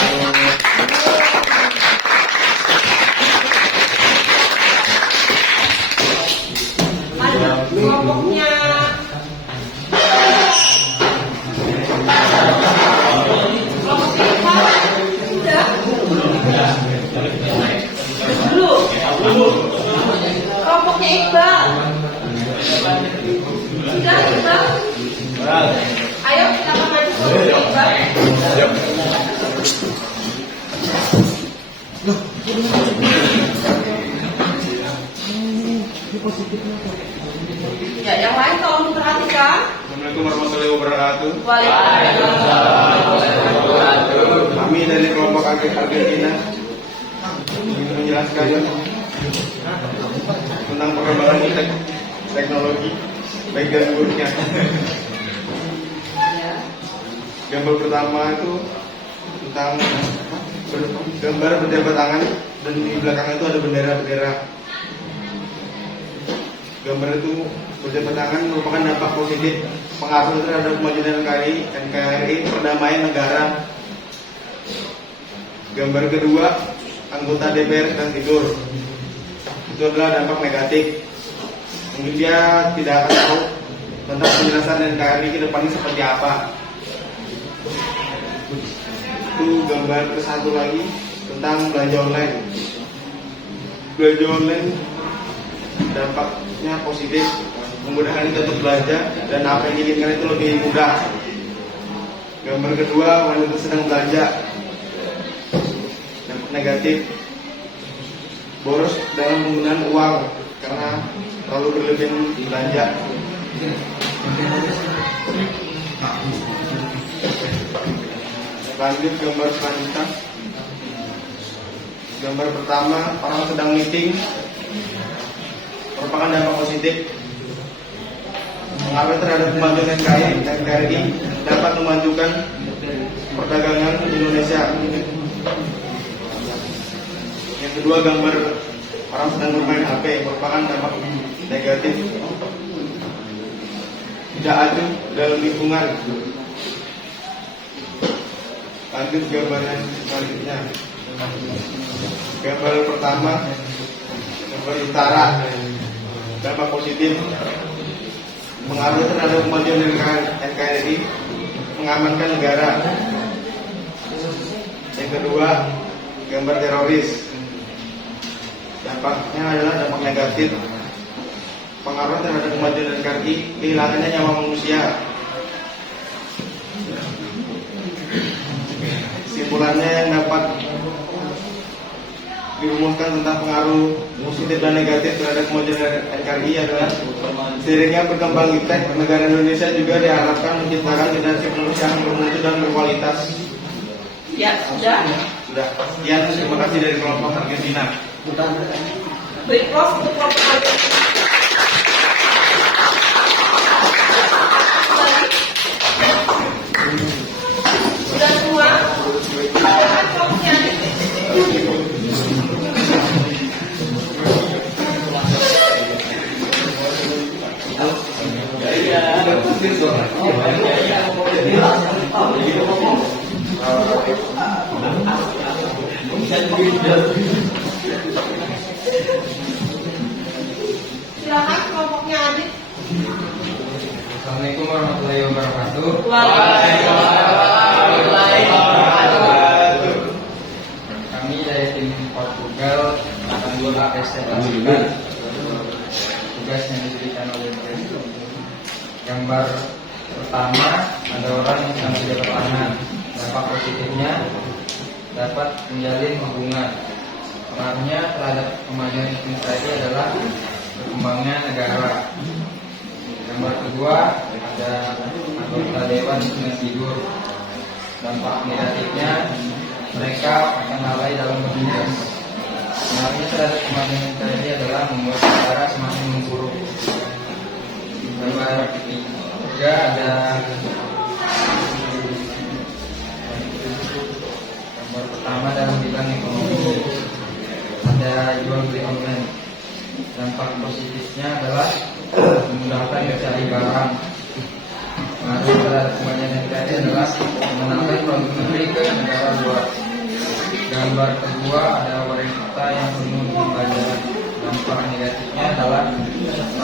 Kelompoknya kelompoknya Iqbal. Sudah Iqbal? Ayo kita maju kelompoknya Iqbal. Ya, yang lain tolong diperhatikan. Assalamualaikum warahmatullahi wabarakatuh. Waalaikumsalam. Kami dari kelompok Argentina ingin menjelaskan tentang perkembangan teknologi baik dan buruknya. Gambar pertama itu tentang gambar berjabat tangan dan di belakang itu ada bendera-bendera. Gambar itu berjabat tangan merupakan dampak positif pengaruh terhadap kemajuan NKRI, perdamaian negara. Gambar kedua, anggota DPR sedang tidur. Itu adalah dampak negatif. Mungkin dia tidak akan tahu tentang penjelasan NKRI ke depannya seperti apa. Itu gambar ke satu lagi tentang belanja online. Belanja online dampaknya positif, memudahkan kita untuk belanja dan apa yang diinginkan itu lebih mudah. Gambar kedua, wanita sedang belanja. Dampak negatif, boros dalam penggunaan uang karena terlalu berlebihan belanja. Lanjut gambar selanjutnya. Gambar pertama, orang sedang meeting, merupakan dampak positif. Pengaruh terhadap kemajuan NKRI dapat memajukan perdagangan Indonesia. Yang kedua, gambar orang sedang bermain HP, merupakan dampak negatif, tidak adil dalam lingkungan. Lanjut gambar yang selanjutnya. Gambar pertama, gambar utara, dampak positif, pengaruh terhadap kemajuan NKRI, mengamankan negara. Yang kedua, gambar teroris, dampaknya adalah dampak negatif, pengaruh terhadap kemajuan NKRI, kehilangannya nyawa manusia. Kesimpulannya yang dapat dirumuskan tentang pengaruh positif dan negatif terhadap kemajuan NKRI adalah seiringnya berkembang iptek, negara Indonesia juga diharapkan menciptakan generasi penerus yang bermutu dan berkualitas. Ya, sudah. Sudah. Sekian, terima kasih dari kelompok Argentina. Beri close untuk kelompok Argentina. Sudah semua? Silakan kelompoknya. Silakan kelompoknya Adit. Assalamualaikum warahmatullahi wabarakatuh. Kami dari tim Portugal akan mempresentasikan tugas yang diberikan oleh Presiden. Gambar pertama ada orang yang sedang tidak bertahan. Dampak positifnya dapat menjalin hubungan. Pengaruhnya terhadap kemajuan investasi adalah perkembangan negara. Gambar kedua ada anggota dewan dengan tidur. Dampak negatifnya mereka akan lalai dalam bertugas. Pengaruhnya terhadap kemajuan investasi adalah membuat negara semakin memburuk. Gambar ketiga ada gambar pertama dalam bidang ekonomi ada jual beli online. Dampak positifnya adalah memudahkan mencari barang. Pengaruh terhadap kemajuan NKRI adalah mengenalkan produk negeri ke negara luar. Gambar kedua ada wanita yang penuh dengan pelajaran. Dampak negatifnya adalah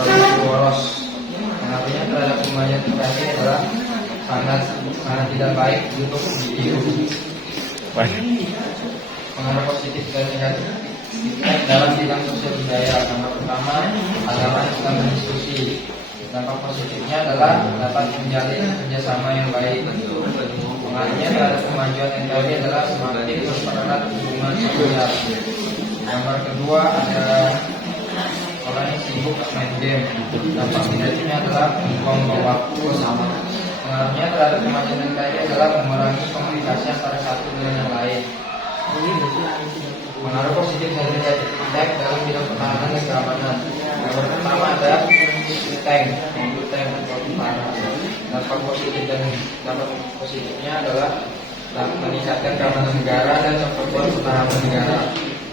terlalu boros. Pengaruhnya terhadap kemajuan NKRI adalah sangat tidak baik untuk individu. Pengaruh positif dan negatif dalam bidang sosial budaya. Gambar pertama adalah tentang berdiskusi. Dampak positifnya adalah dapat menjalin kerjasama yang baik. Pengaruhnya terhadap kemajuan NKRI adalah semakin mempererat hubungan sosial. Gambar kedua ada orang yang sibuk main game. Dampak negatifnya adalah membuang waktu bersama. Pengaruhnya terhadap kemajuan NKRI adalah mengurangi komunikasi antara satu dengan yang lain. Pengaruh positif dan negatif dalam bidang pertahanan dan keamanan. Gambar pertama ada tank atau tentara. Dampak positif dan dampak positifnya adalah meningkatkan keamanan negara dan memperkuat pertahanan negara.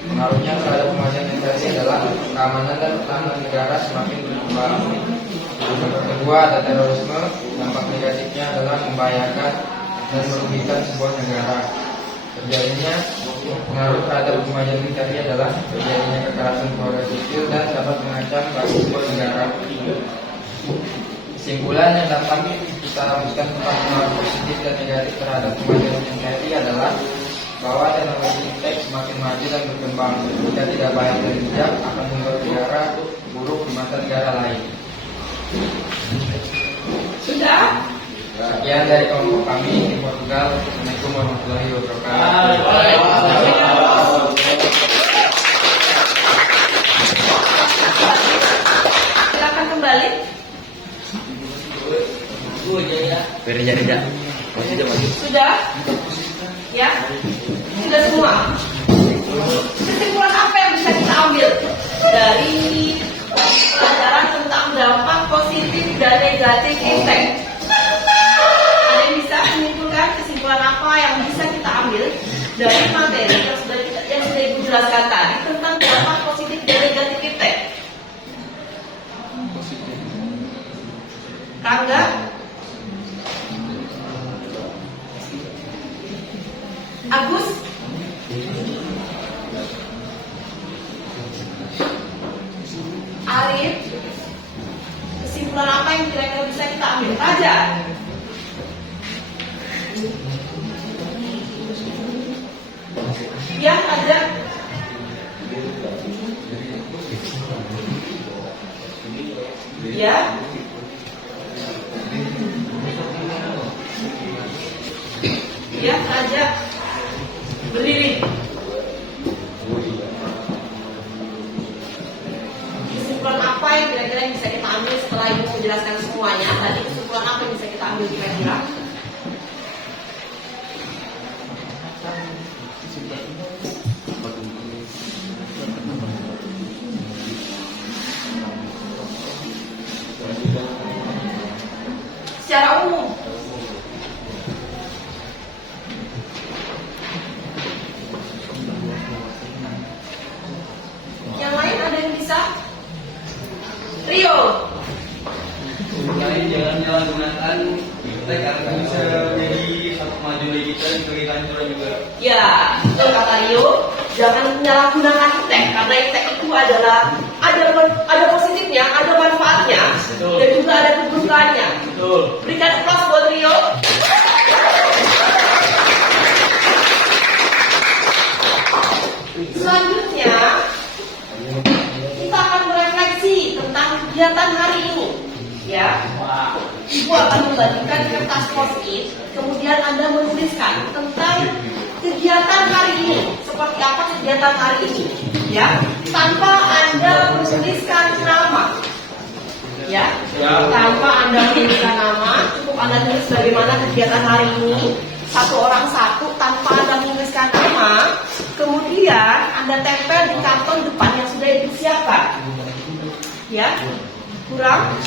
Pengaruhnya terhadap kemajuan NKRI adalah keamanan dan pertahanan negara semakin berkembang. Gambar kedua ada terorisme. Dampak negatifnya adalah membahayakan dan merugikan sebuah negara. Terjadinya pengaruh terhadap kemajuan NKRI adalah terjadinya kekerasan keluarga sipil dan dapat mengancam bagi sebuah negara. Kesimpulan yang dapat kita rumuskan tentang pengaruh positif dan negatif terhadap kemajuan NKRI adalah bahwa teknologi iptek semakin maju dan berkembang. Jika tidak baik dan bijak akan membuat negara buruk di mata negara lain. Sudah? Sekian dari kelompok kami di Portugal. Assalamualaikum warahmatullahi wabarakatuh. Silakan kembali. Sudah? Ya? Sudah semua? Kesimpulan apa yang bisa kita ambil dari pelajaran tentang dampak positif dan negatif iptek? Ada yang bisa menyimpulkan kesimpulan apa yang bisa kita ambil dari materi yang sudah Ibu jelaskan tadi tentang dampak positif dan negatif iptek? Kangga? Agus? Arif? Kesimpulan apa yang kira-kira bisa kita ambil? Raja? Ya, Raja? Ya? Ya, Raja? Berdiri. Kesimpulan apa yang kira-kira bisa kita ambil setelah Ibu menjelaskan semuanya? Tadi kesimpulan apa yang bisa kita ambil kira-kira? Secara umum. Yang lain ada yang bisa? Rio. jangan gunakan tag karena bisa jadi satu maju lagi kita sebagai kancuran juga. Ya, betul kata Rio. Jangan menyalahgunakan tag karena tag itu ada positifnya, ada manfaatnya, Betul. dan juga ada keburukannya. Betul. Berikan aplaus buat Rio. Selanjutnya, kita akan merefleksi tentang kegiatan hari ini. Ya, Ibu akan membagikan kertas post-it, kemudian Anda menuliskan tentang kegiatan hari ini, seperti apa kegiatan hari ini, ya, tanpa Anda menuliskan nama, ya, tanpa Anda menuliskan nama, cukup Anda tulis bagaimana kegiatan hari ini, satu orang satu, tanpa Anda menuliskan nama, kemudian Anda tempel di karton depan yang sudah disiapkan, ya, kurang,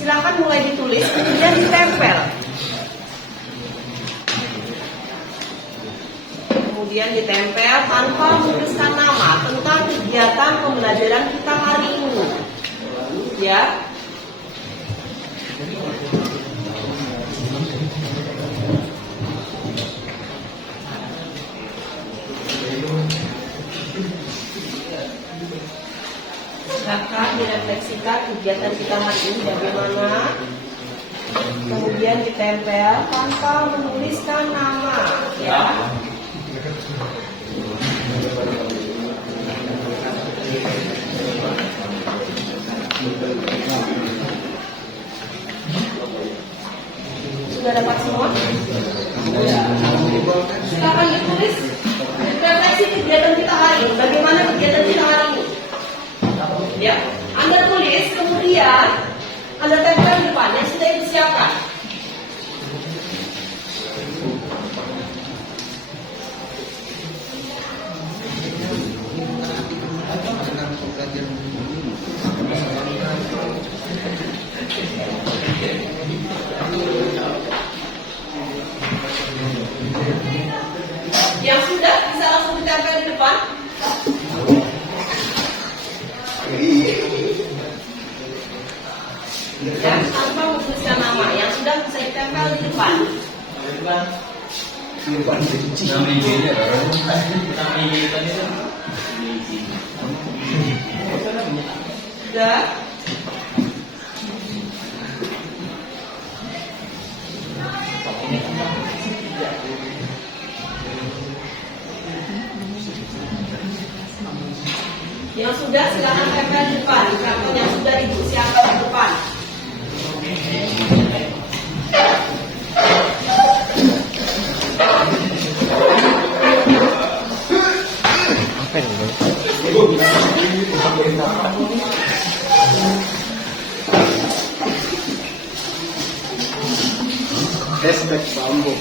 silakan mulai ditulis, kemudian ditempel. Kemudian ditempel tanpa menuliskan nama tentang kegiatan pembelajaran kita hari ini. Ya. Silakan direfleksikan kegiatan kita hari ini bagaimana. Kemudian ditempel tanpa menuliskan nama. Ya. Sudah dapat semua? Silakan ditulis refleksi kegiatan kita hari ini. Bagaimana kegiatan kita hari ini? Ya, Anda tulis, kemudian Anda tempel di depannya sudah disiapkan. Yang sudah bisa langsung ditempel di depan. Ya, tanpa menuliskan nama. Yang sudah bisa ditempel di depan. Nama IG-nya nama IG tadi kan. Sudah. Yang sudah silakan tempel di depan. Karton yang sudah ibu siapkan di depan. Apa ini? Hashtag Sambo.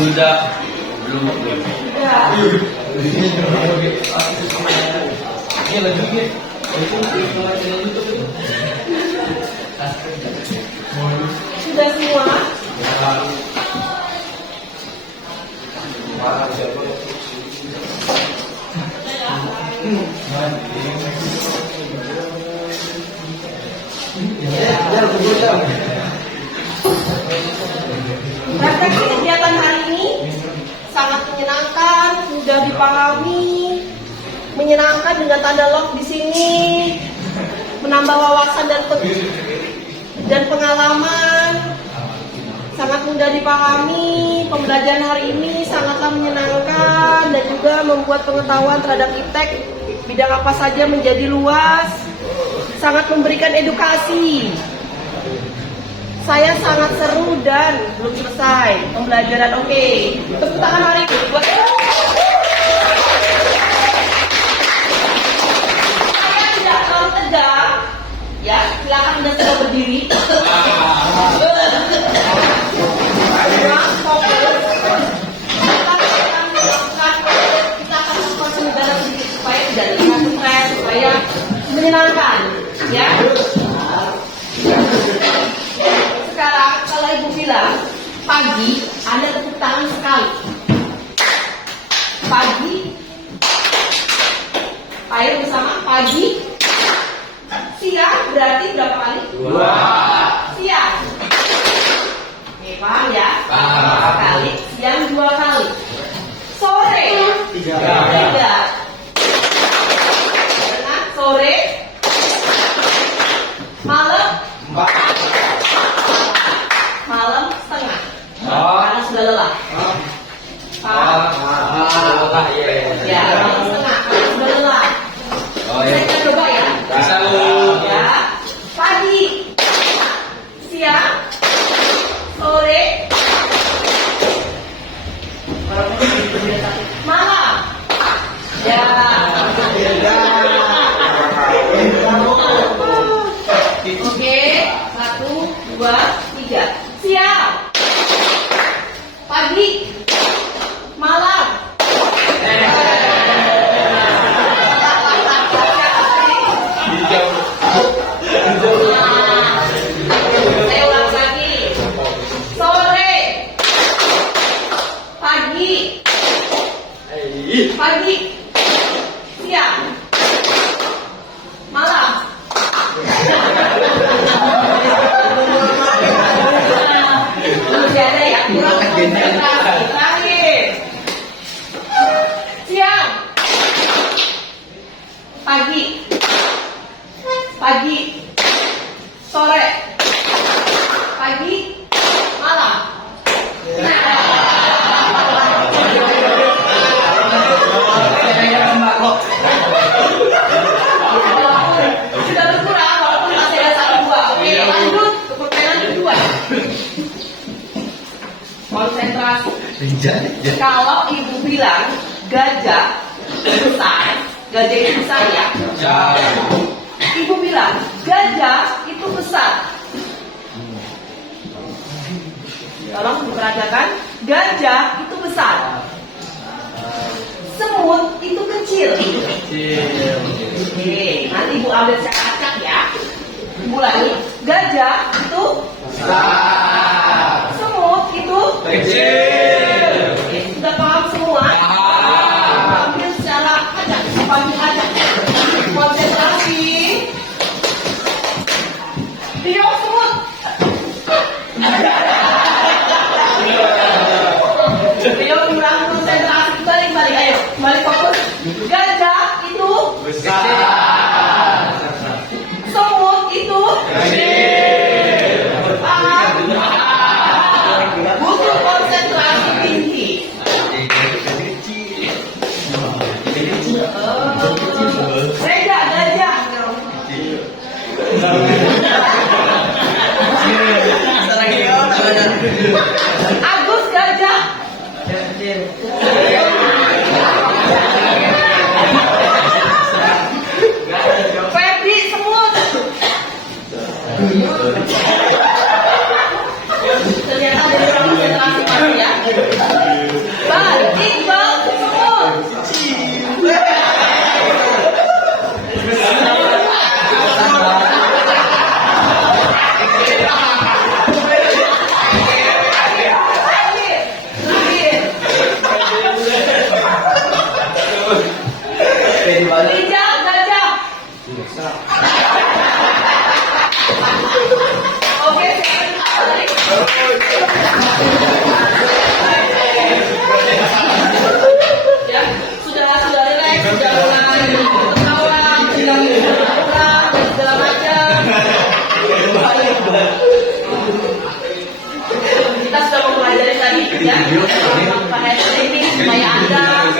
Sudah belum Ya. Sudah semua? Refleksi kegiatan hari ini sangat menyenangkan, mudah dipahami, menyenangkan dengan tanda log di sini, menambah wawasan dan pengalaman. sangat mudah dipahami. Pembelajaran hari ini sangatlah menyenangkan dan juga membuat pengetahuan terhadap iptek bidang apa saja menjadi luas. Sangat memberikan edukasi. Saya sangat seru dan belum selesai pembelajaran. Oke, tepuk tangan hari ini buat saya tidak terlalu tegang. Ya, silakan Anda semua berdiri. Kita akan melakukan negara sedikit supaya tidak terlalu stres, supaya menyenangkan, ya. Sekarang kalau ibu bilang pagi, Anda tepuk tangan sekali. Pagi, ayo bersama pagi. Siang berarti berapa kali? 2. Siang. Oke, paham ya? Paham. Sekali. Siang 2 kali. Sore 3. Nah, sore. Malam 4. Malam setengah. Karena sudah lelah. Paham? Ya, malam setengah. Karena sudah lelah. Saya coba ya. Ya. Pagi, siang, sore, malam. Ya. Oke, 1, 2, 3. Siang, pagi, malam. Saya ulang lagi. Sore, pagi, siang, malam. Masih ada ya? Kurang konsentrasi. Terakhir. Siang, pagi, sore, pagi, malam. Sudah berkurang walaupun masih ada 1, 2. Oke, lanjut ke pertanyaan kedua. Konsentrasi. Kalau ibu bilang gajah besar, gajah itu besar ya. Ibu bilang gajah itu besar. Tolong diperhatikan, gajah itu besar. Semut itu kecil. Oke, nanti ibu ambil acak-acak ya. Ibu lagi, gajah itu besar. Semut itu kecil. Oke, sudah paham semua? Ambil secara acak, panggil acak. Konsentrasi. Diam semut. Diam kurang konsentrasi. Balik. Ayo, balik fokus. Gajah itu besar. Semut itu kecil. Butuh konsentrasi tinggi. Gajah. Agus gajah. Febri semut. Ternyata dari orang konsentrasi pasti ya. Iqbal semut. Rijal gajah. Oke, ya, sudah relax, sudah mulai ketawa, sudah pulang, segala macam. Kita ya. Pada training supaya Anda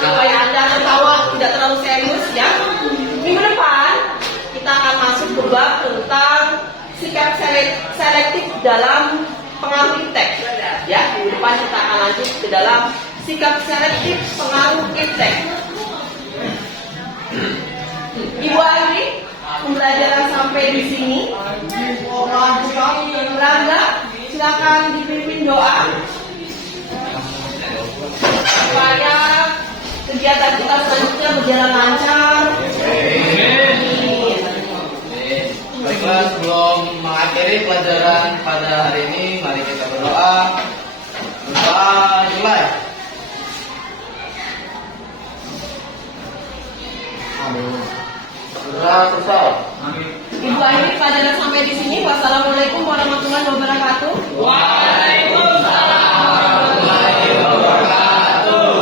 supaya Anda ketawa tidak terlalu serius ya. Minggu depan kita akan masuk ke bab tentang sikap selektif dalam pengaruh teks ya. Minggu depan kita akan lanjut ke dalam sikap selektif pengaruh teks. Ibu Aini, pembelajaran sampai di sini. Rangga, silakan dipimpin doa supaya kegiatan kita selanjutnya berjalan lancar. Baiklah, sebelum mengakhiri pelajaran pada hari ini, mari kita berdoa. Berdoa mulai. Berdoa selesai. Ibu Aini, pelajaran sampai di sini. Wassalamualaikum warahmatullahi wabarakatuh. Waalaikumsalam warahmatullahi wabarakatuh.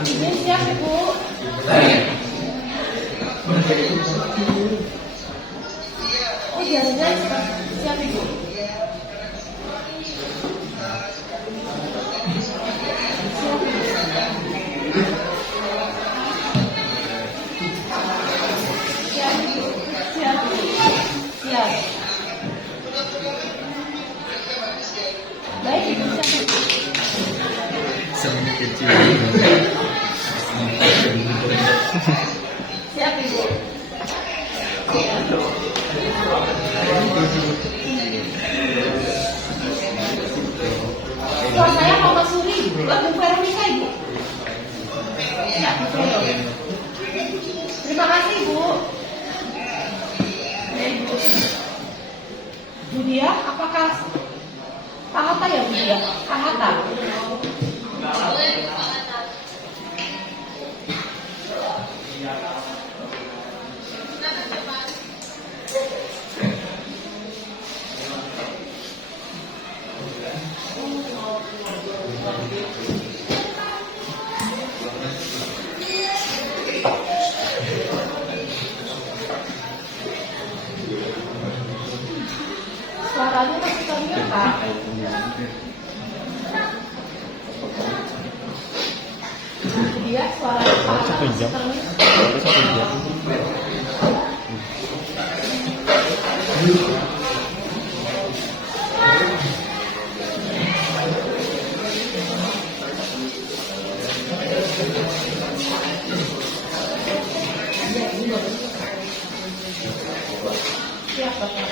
Ini siap Ibu. Oh biasanya siap Ibu. Siap. Baik, Ibu siap. Sama kecil. Siap, Ibu. Tuan saya Mama Suri, Bu Veronica, Ibu. Siap, Bu. Terima kasih, Bu. Ibu. Bu Dia, apakah Pak Hatta ya Bu Dia? Pak Hatta. Suaranya masih terdengar. Dia suaranya masih terdengar. Siap, Bapak.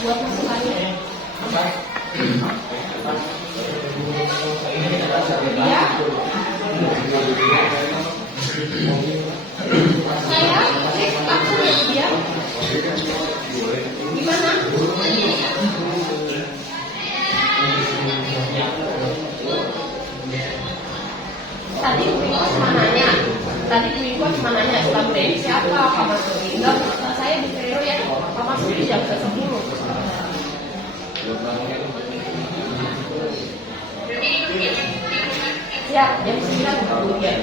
Buat masukannya. Ya. Saya cek aku ya. Gimana? Tadi Bu Iko cuma nanya. Setelah Brady siapa? Pak Masuri. Enggak, saya di Ferrero ya. Pak Masuri jam 10. Siap, jam 9 kemudian.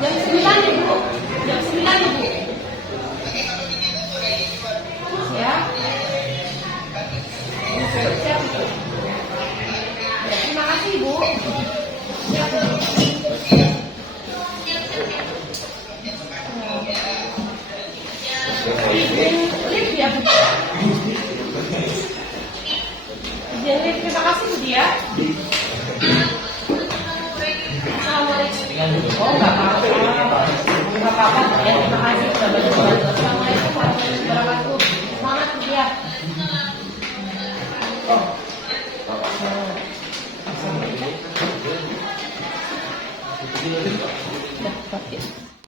Jam 9 Ibu. Jam 9 Ibu. Ya. Siap Ibu. Ya, terima kasih Ibu. Siap Ibu. Izin lift ya Bu. Izin lift, terima kasih Bu Dia. Assalamualaikum. Dengan Oh, nggak apa-apa. Nggak apa-apa. Terima kasih sudah bantu. Assalamualaikum warahmatullahi wabarakatuh. Semangat kuliah. Oh. Udah, pakai.